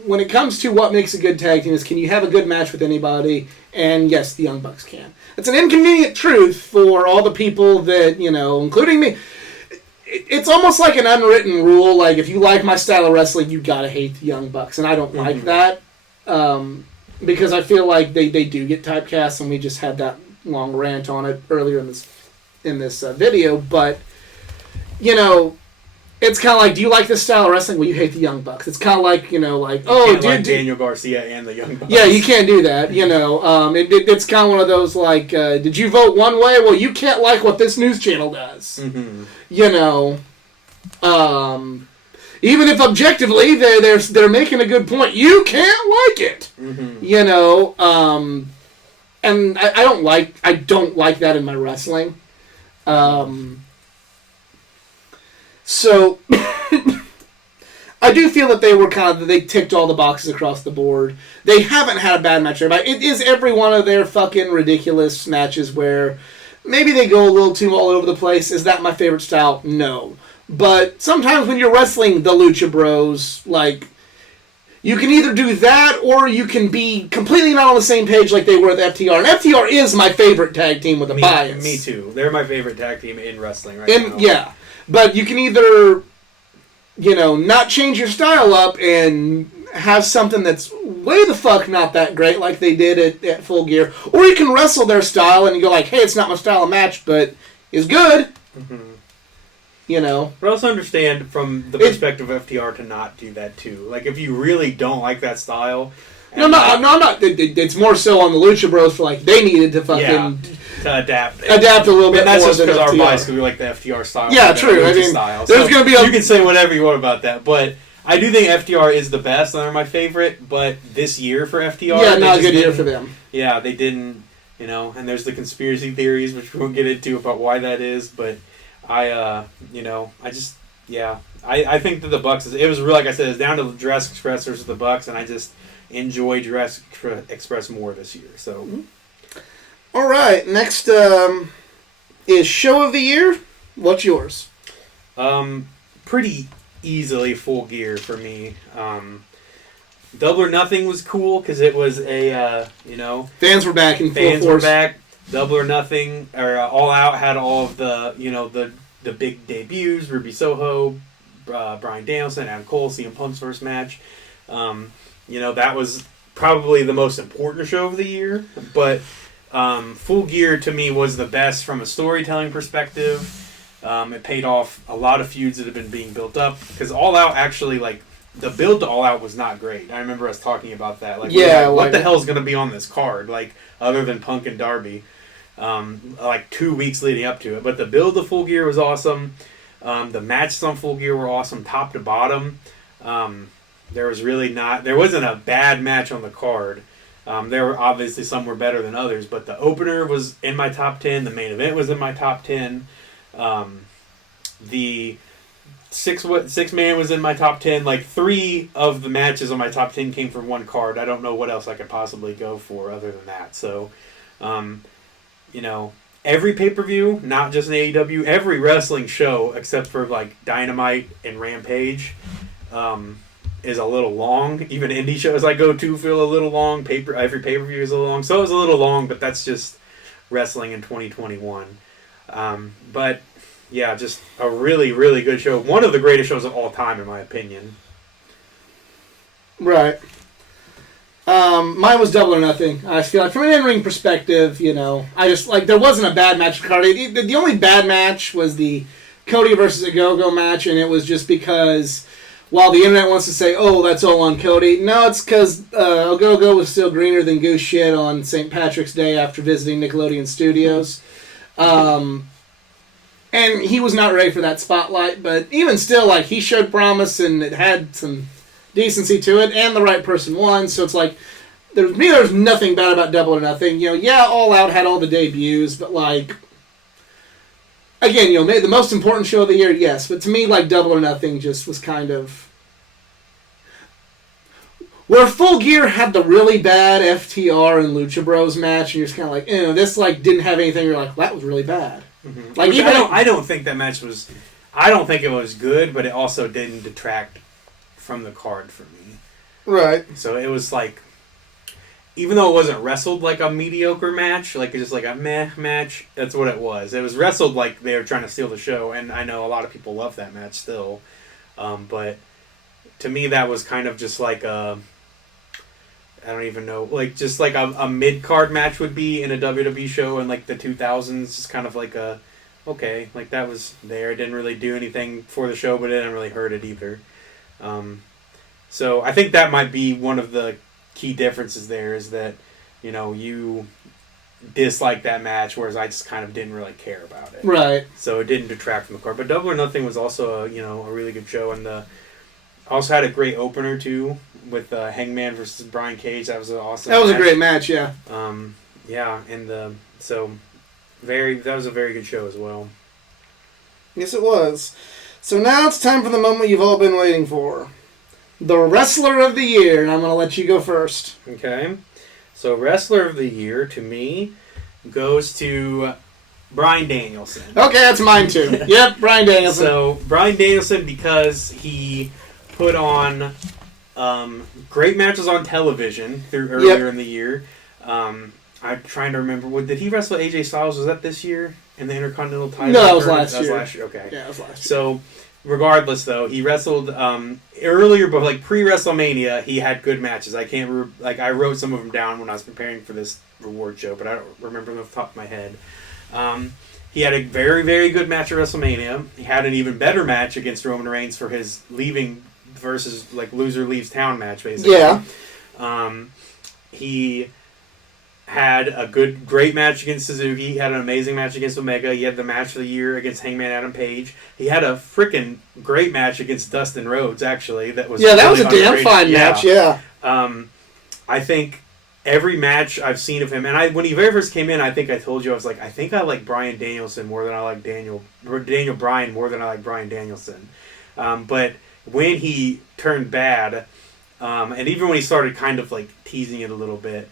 when it comes to what makes a good tag team is, can you have a good match with anybody? And yes, the Young Bucks can. It's an inconvenient truth for all the people that, including me. It's almost like an unwritten rule. If you like my style of wrestling, you gotta hate the Young Bucks. And I don't like that. Because I feel like they do get typecast, and we just had that long rant on it earlier in this video. But, it's kind of like, do you like this style of wrestling? Well, you hate the Young Bucks. It's kind of like, Daniel Garcia and the Young Bucks. Yeah, you can't do that, It's kind of one of those, did you vote one way? Well, you can't like what this news channel does. Even if objectively they're making a good point, you can't like it. And I don't like that in my wrestling. So, I do feel that they ticked all the boxes across the board. They haven't had a bad match. It is every one of their fucking ridiculous matches where maybe they go a little too all over the place. Is that my favorite style? No. But sometimes when you're wrestling the Lucha Bros, you can either do that or you can be completely not on the same page like they were with FTR. And FTR is my favorite tag team with a bias. Me too. They're my favorite tag team in wrestling right now. Yeah. But you can either, not change your style up and have something that's way the fuck not that great like they did at Full Gear, or you can wrestle their style and you go hey, it's not my style of match, but it's good. But I also understand from the perspective of FTR to not do that too. If you really don't like that style... I'm not. It's more so on the Lucha Bros for they needed to fucking... to adapt a little bit more. That's just because our bias, because we like the FTR style. Yeah, true. Style. There's going to be you can say whatever you want about that, but I do think FTR is the best, and they're my favorite, but this year for FTR... Yeah, not a good year for them. Yeah, they didn't, and there's the conspiracy theories, which we won't get into about why that is, but I think that the Bucks, it was really, like I said, it's down to Jurassic Express versus the Bucks, and I just enjoy Jurassic Express more this year, so... All right, next is Show of the Year. What's yours? Pretty easily Full Gear for me. Double or Nothing was cool because it was a, Fans were back in full force. Fans were back. Double or Nothing, or All Out had all of the, the big debuts. Ruby Soho, Bryan Danielson, Adam Cole, CM Punk's first match. That was probably the most important show of the year. But Full Gear, to me, was the best from a storytelling perspective. It paid off a lot of feuds that have been being built up. Because All Out actually, the build to All Out was not great. I remember us talking about that. What the hell is going to be on this card? Other than Punk and Darby. 2 weeks leading up to it. But the build to Full Gear was awesome. The matches on Full Gear were awesome, top to bottom. There wasn't a bad match on the card. There were obviously some were better than others, but the opener was in my top 10. The main event was in my top 10. The six man was in my top 10. 3 of the matches on my top 10 came from one card. I don't know what else I could possibly go for other than that. So, every pay-per-view, not just in AEW, every wrestling show except for Dynamite and Rampage, is a little long. Even indie shows I go to feel a little long. Every pay-per-view is a little long. So it was a little long, but that's just wrestling in 2021. But yeah, just a really, really good show. One of the greatest shows of all time, in my opinion. Right. Mine was Double or Nothing. I feel from an in-ring perspective, I just, there wasn't a bad match card. The only bad match was the Cody versus Ogogo match, and it was just because while the internet wants to say, oh, that's all on Cody, no, it's because Ogogo was still greener than goose shit on St. Patrick's Day after visiting Nickelodeon Studios. And he was not ready for that spotlight, but even still, he showed promise, and it had some decency to it, and the right person won, so it's there's nothing bad about Double or Nothing. All Out had all the debuts, but again, the most important show of the year, yes, but to me, Double or Nothing just was kind of where Full Gear had the really bad FTR and Lucha Bros match, and you're just kind of this didn't have anything. You're that was really bad. Mm-hmm. I don't think that match was. I don't think it was good, but it also didn't detract from the card for me. Right. So it was even though it wasn't wrestled like a mediocre match, just a meh match, that's what it was. It was wrestled like they were trying to steal the show, and I know a lot of people love that match still. But to me, that was kind of just a... I don't even know, just a mid-card match would be in a WWE show in the 2000s, just kind of okay, that was there. It didn't really do anything for the show, but it didn't really hurt it either. So I think that might be one of the key differences there is that, you dislike that match, whereas I just kind of didn't really care about it. Right. So it didn't detract from the card. But Double or Nothing was also a really good show, and also had a great opener too with Hangman versus Brian Cage. That was an awesome. That was match. A great match, yeah. And that was a very good show as well. Yes, it was. So now it's time for the moment you've all been waiting for. The Wrestler of the Year, and I'm going to let you go first. Okay. So Wrestler of the Year, to me, goes to Bryan Danielson. Okay, that's mine too. Yep, Bryan Danielson. So Bryan Danielson, because he put on great matches on television earlier in the year. I'm trying to remember. Did he wrestle AJ Styles? Was that this year in the Intercontinental title? No, that was last year. That was last year. Okay. Yeah, it was last year. So, regardless, though, he wrestled earlier, but pre-WrestleMania, he had good matches. I can't I wrote some of them down when I was preparing for this reward show, but I don't remember them off the top of my head. He had a very, very good match at WrestleMania. He had an even better match against Roman Reigns for his leaving versus loser leaves town match, basically. Yeah. He had a great match against Suzuki. He had an amazing match against Omega. He had the match of the year against Hangman Adam Page. He had a freaking great match against Dustin Rhodes, actually. That was that was a damn fine match, yeah. I think every match I've seen of him, and when he very first came in, I think I told you, I was I think I like Bryan Danielson more than I like Daniel Bryan more than I like Bryan Danielson. But when he turned bad, and even when he started kind of teasing it a little bit,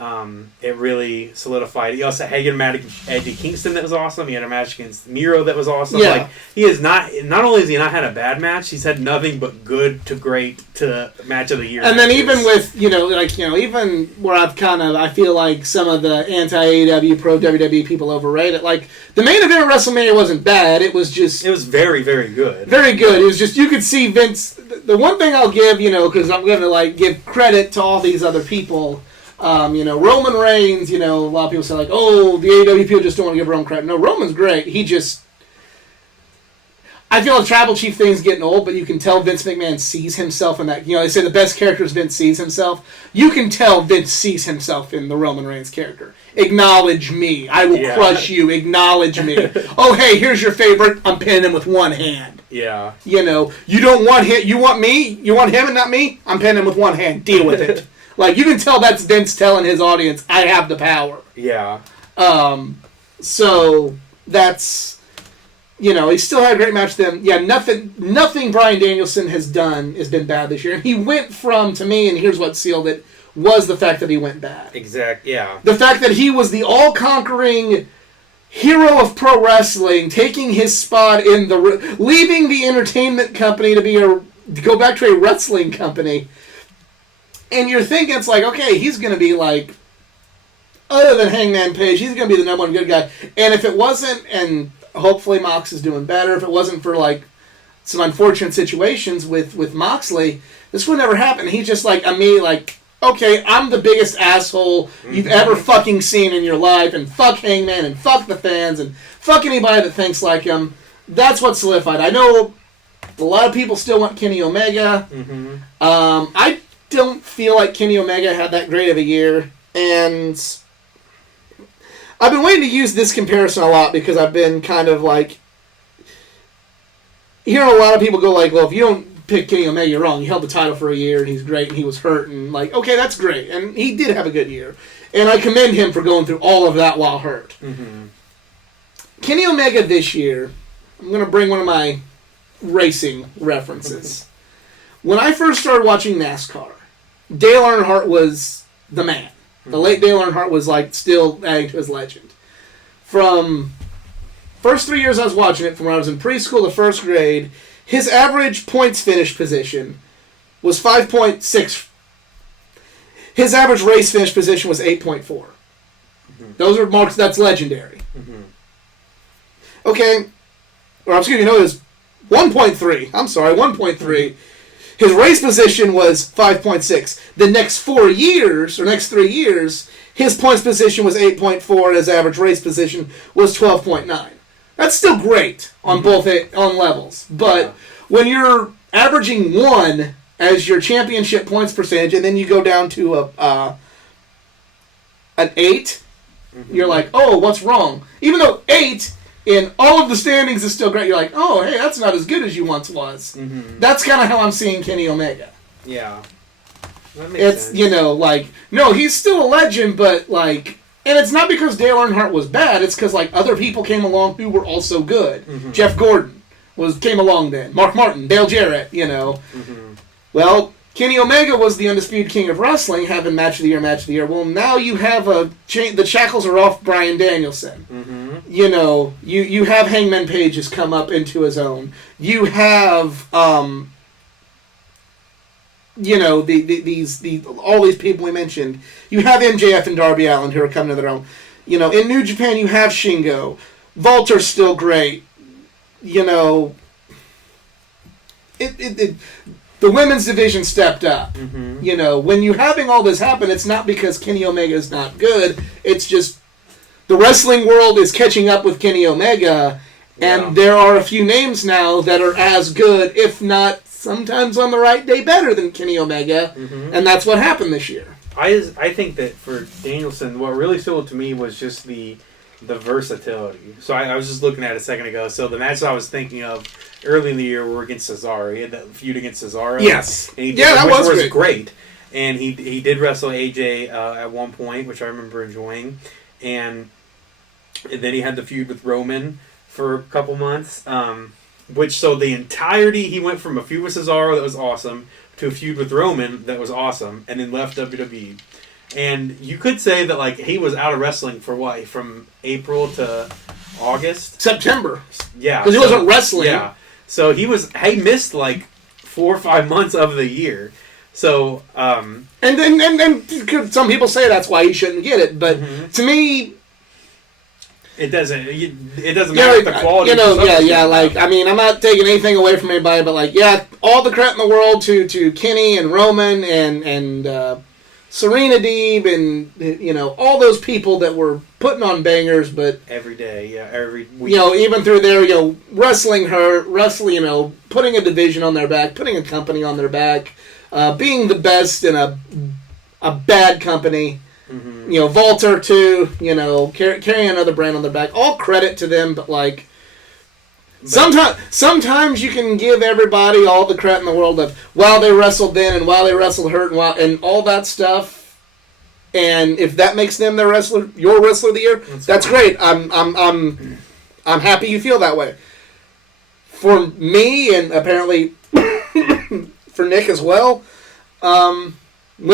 it really solidified. He also had a match against Eddie Kingston that was awesome. He had a match against Miro that was awesome. Yeah. Like, he is not only has he not had a bad match, he's had nothing but good to great to match of the year. And then even with, even where I feel like some of the anti-AEW, pro-WWE people overrate it. Like, the main event of WrestleMania wasn't bad. It was very, very good. Very good. It was just, you could see Vince. The one thing I'll give, because I'm going to, give credit to all these other people. Roman Reigns, a lot of people say, the AEW people just don't want to give Roman credit. No, Roman's great. I feel the Tribal Chief thing's getting old, but you can tell Vince McMahon sees himself in that. They say the best character is Vince sees himself. You can tell Vince sees himself in the Roman Reigns character. Acknowledge me. I will crush you. Acknowledge me. Oh, hey, here's your favorite. I'm pinning him with one hand. Yeah. You don't want him. You want me? You want him and not me? I'm pinning him with one hand. Deal with it. You can tell that's Vince telling his audience, I have the power. Yeah. So that's... he still had a great match then. Yeah, nothing Bryan Danielson has done has been bad this year. And he went from, to me, and here's what sealed it, was the fact that he went bad. Yeah. The fact that he was the all-conquering hero of pro wrestling, taking his spot in leaving the entertainment company to go back to a wrestling company. And you're thinking, it's okay, he's going to be other than Hangman Page, he's going to be the number one good guy. And if it wasn't, and hopefully Mox is doing better. If it wasn't for some unfortunate situations with Moxley, this would never happen. He's just okay, I'm the biggest asshole you've ever fucking seen in your life, and fuck Hangman, and fuck the fans, and fuck anybody that thinks like him. That's what solidified. I know a lot of people still want Kenny Omega. Mm-hmm. I don't feel like Kenny Omega had that great of a year, and I've been waiting to use this comparison a lot because I've been kind of hearing a lot of people go well, if you don't pick Kenny Omega, you're wrong. He held the title for a year, and he's great, and he was hurt, and okay, that's great. And he did have a good year. And I commend him for going through all of that while hurt. Mm-hmm. Kenny Omega this year, I'm going to bring one of my racing references. When I first started watching NASCAR, Dale Earnhardt was the man. The late Dale Earnhardt was still adding to his legend. From first 3 years I was watching it, from when I was in preschool to first grade, his average points finish position was 5.6. His average race finish position was 8.4. Mm-hmm. Those are marks. That's legendary. Mm-hmm. Okay, or excuse me, no, it was 1.3. I'm sorry, 1.3. Mm-hmm. His race position was 5.6. The next 4 years, or next 3 years, his points position was 8.4, and his average race position was 12.9. That's still great on both on levels. But when you're averaging 1 as your championship points percentage, and then you go down to an 8, you're oh, what's wrong? Even though 8... in all of the standings is still great. You're oh, hey, that's not as good as you once was. Mm-hmm. That's kind of how I'm seeing Kenny Omega. Yeah. That makes sense. No, he's still a legend, but, and it's not because Dale Earnhardt was bad, it's because, other people came along who were also good. Mm-hmm. Jeff Gordon came along then. Mark Martin, Dale Jarrett, Mm-hmm. Well, Kenny Omega was the undisputed king of wrestling, having match of the year. Well, now you have the shackles are off Bryan Danielson. Mm-hmm. You have Hangman Page has come up into his own. You have all these people we mentioned. You have MJF and Darby Allen who are coming to their own. In New Japan you have Shingo. Walter's still great. The women's division stepped up. Mm-hmm. When you're having all this happen, it's not because Kenny Omega is not good. It's just the wrestling world is catching up with Kenny Omega, and there are a few names now that are as good, if not sometimes on the right day better than Kenny Omega, and that's what happened this year. I think that for Danielson, what really sold to me was just the versatility. So I was just looking at it a second ago. So the matches I was thinking of early in the year were against Cesaro. He had that feud against Cesaro. Yes. And that was great. And he did wrestle AJ at one point, which I remember enjoying. And then he had the feud with Roman for a couple months. So the entirety, he went from a feud with Cesaro that was awesome to a feud with Roman that was awesome, and then left WWE. And you could say that like he was out of wrestling for what, from April to August, September. Yeah, because he wasn't wrestling. Yeah, so he missed like 4 or 5 months of the year. So and some people say that's why he shouldn't get it, but to me, it doesn't matter the quality. Like I mean, I'm not taking anything away from anybody, but like all the credit in the world to Kenny and Roman and Serena Deeb and all those people that were putting on bangers, but every day, every week. Even through their wrestling, putting a division on their back, putting a company on their back, being the best in a bad company. Mm-hmm. Volter too, carrying another brand on their back. All credit to them, but sometimes you can give everybody all the credit in the world of while they wrestled then and while they wrestled hurt and all that stuff. And if that makes them your wrestler of the year, that's great. I'm happy you feel that way. For me, and apparently for Nick as well, when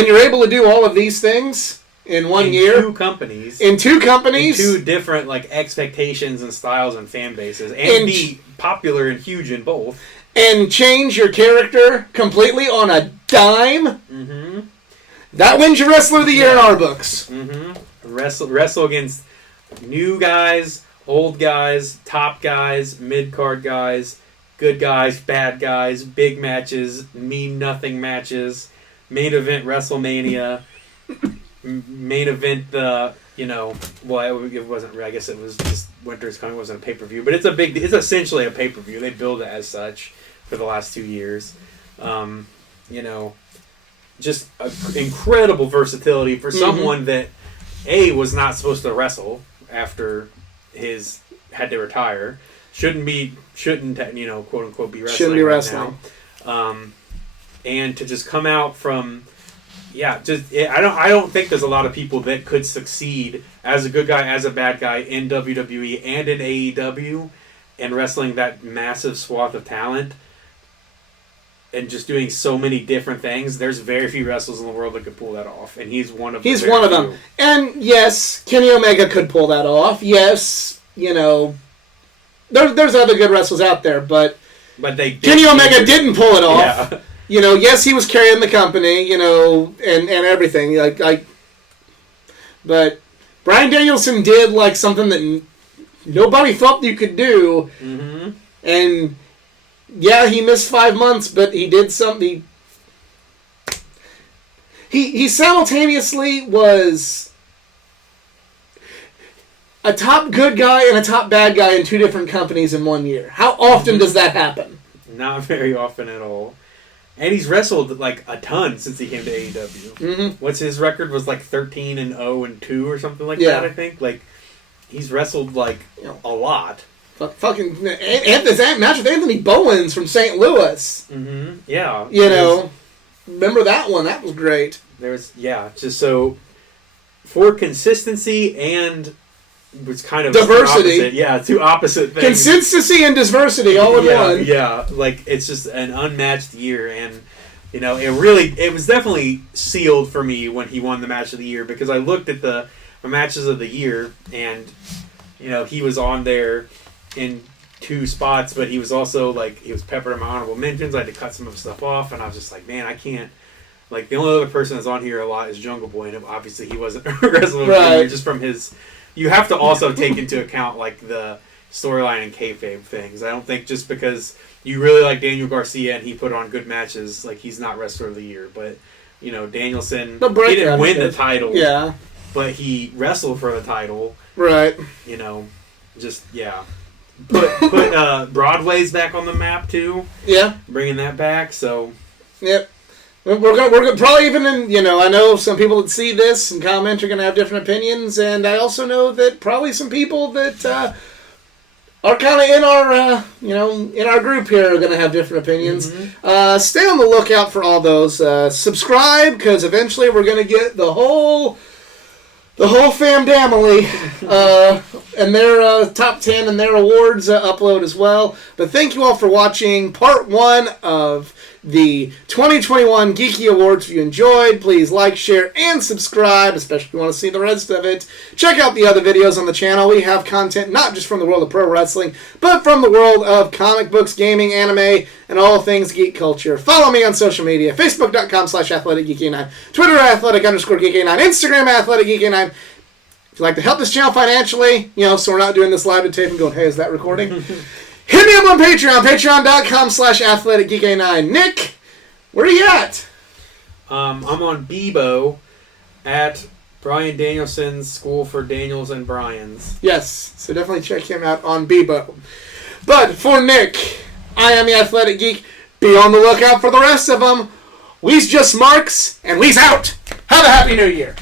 you're able to do all of these things in 1 year, in two companies, two different expectations and styles and fan bases, and be popular and huge in both, and change your character completely on a dime, that wins your wrestler of the year in our books. Wrestle against new guys, old guys, top guys, mid card guys, good guys, bad guys, big matches, mean nothing matches, main event WrestleMania. Main event, it wasn't. I guess it was just Winter's Coming. It wasn't a pay-per-view, but it's essentially a pay-per-view. They build it as such for the last 2 years. Just incredible versatility for someone that was not supposed to wrestle after had to retire. Shouldn't quote unquote be wrestling. Shouldn't be wrestling. Now. And to just come out from. Yeah, I don't think there's a lot of people that could succeed as a good guy, as a bad guy in WWE and in AEW, and wrestling that massive swath of talent, and just doing so many different things. There's very few wrestlers in the world that could pull that off, and he's one of them. He's one of them. And yes, Kenny Omega could pull that off. Yes, there's other good wrestlers out there, but Kenny Omega didn't pull it off. Yeah. Yes, he was carrying the company, and everything. But Bryan Danielson did something that nobody thought you could do. Mm-hmm. And he missed 5 months, but he did something. He simultaneously was a top good guy and a top bad guy in two different companies in 1 year. How often does that happen? Not very often at all. And he's wrestled a ton since he came to AEW. Mm-hmm. What's his record? Was 13-0-2 or something like that. I think he's wrestled a lot. Fucking match with Anthony Bowens from St. Louis. Mm-hmm. Yeah, remember that one? That was great. Just so for consistency and. Was kind of diversity. Two opposite things. Consistency and diversity all in one. Yeah, it's just an unmatched year, and it was definitely sealed for me when he won the match of the year, because I looked at the matches of the year, and he was on there in 2 spots, but he was also he was peppered in my honorable mentions. I had to cut some of the stuff off, and I was just man, I can't. The only other person that's on here a lot is Jungle Boy, and obviously he wasn't wrestling right. Just from his. You have to also take into account the storyline and kayfabe things. I don't think just because you really like Daniel Garcia and he put on good matches, he's not wrestler of the year. But Danielson, he didn't win the title. Yeah, but he wrestled for the title. Right. Put Broadway's back on the map too. Yeah, bringing that back. So. Yep. We're gonna probably even I know some people that see this and comment are gonna have different opinions, and I also know that probably some people that are kind of in our in our group here are gonna have different opinions. Mm-hmm. Stay on the lookout for all those. Subscribe, because eventually we're gonna get the whole family and their top 10 and their awards upload as well. But thank you all for watching part 1 of the 2021 Geeky Awards. If you enjoyed, please like, share, and subscribe, especially if you want to see the rest of it. Check out the other videos on the channel. We have content not just from the world of pro wrestling, but from the world of comic books, gaming, anime, and all things geek culture. Follow me on social media, facebook.com/athleticgeek89, Twitter @athletic_geek89, Instagram @athleticgeek89. If you'd like to help this channel financially, so we're not doing this live at tape and going, hey, is that recording? Hit me up on Patreon, patreon.com/athleticgeek89. Nick, where are you at? I'm on Bebo at Brian Danielson's School for Daniels and Bryans. Yes, so definitely check him out on Bebo. But for Nick, I am the Athletic Geek. Be on the lookout for the rest of them. We's just Marks, and we's out. Have a Happy New Year.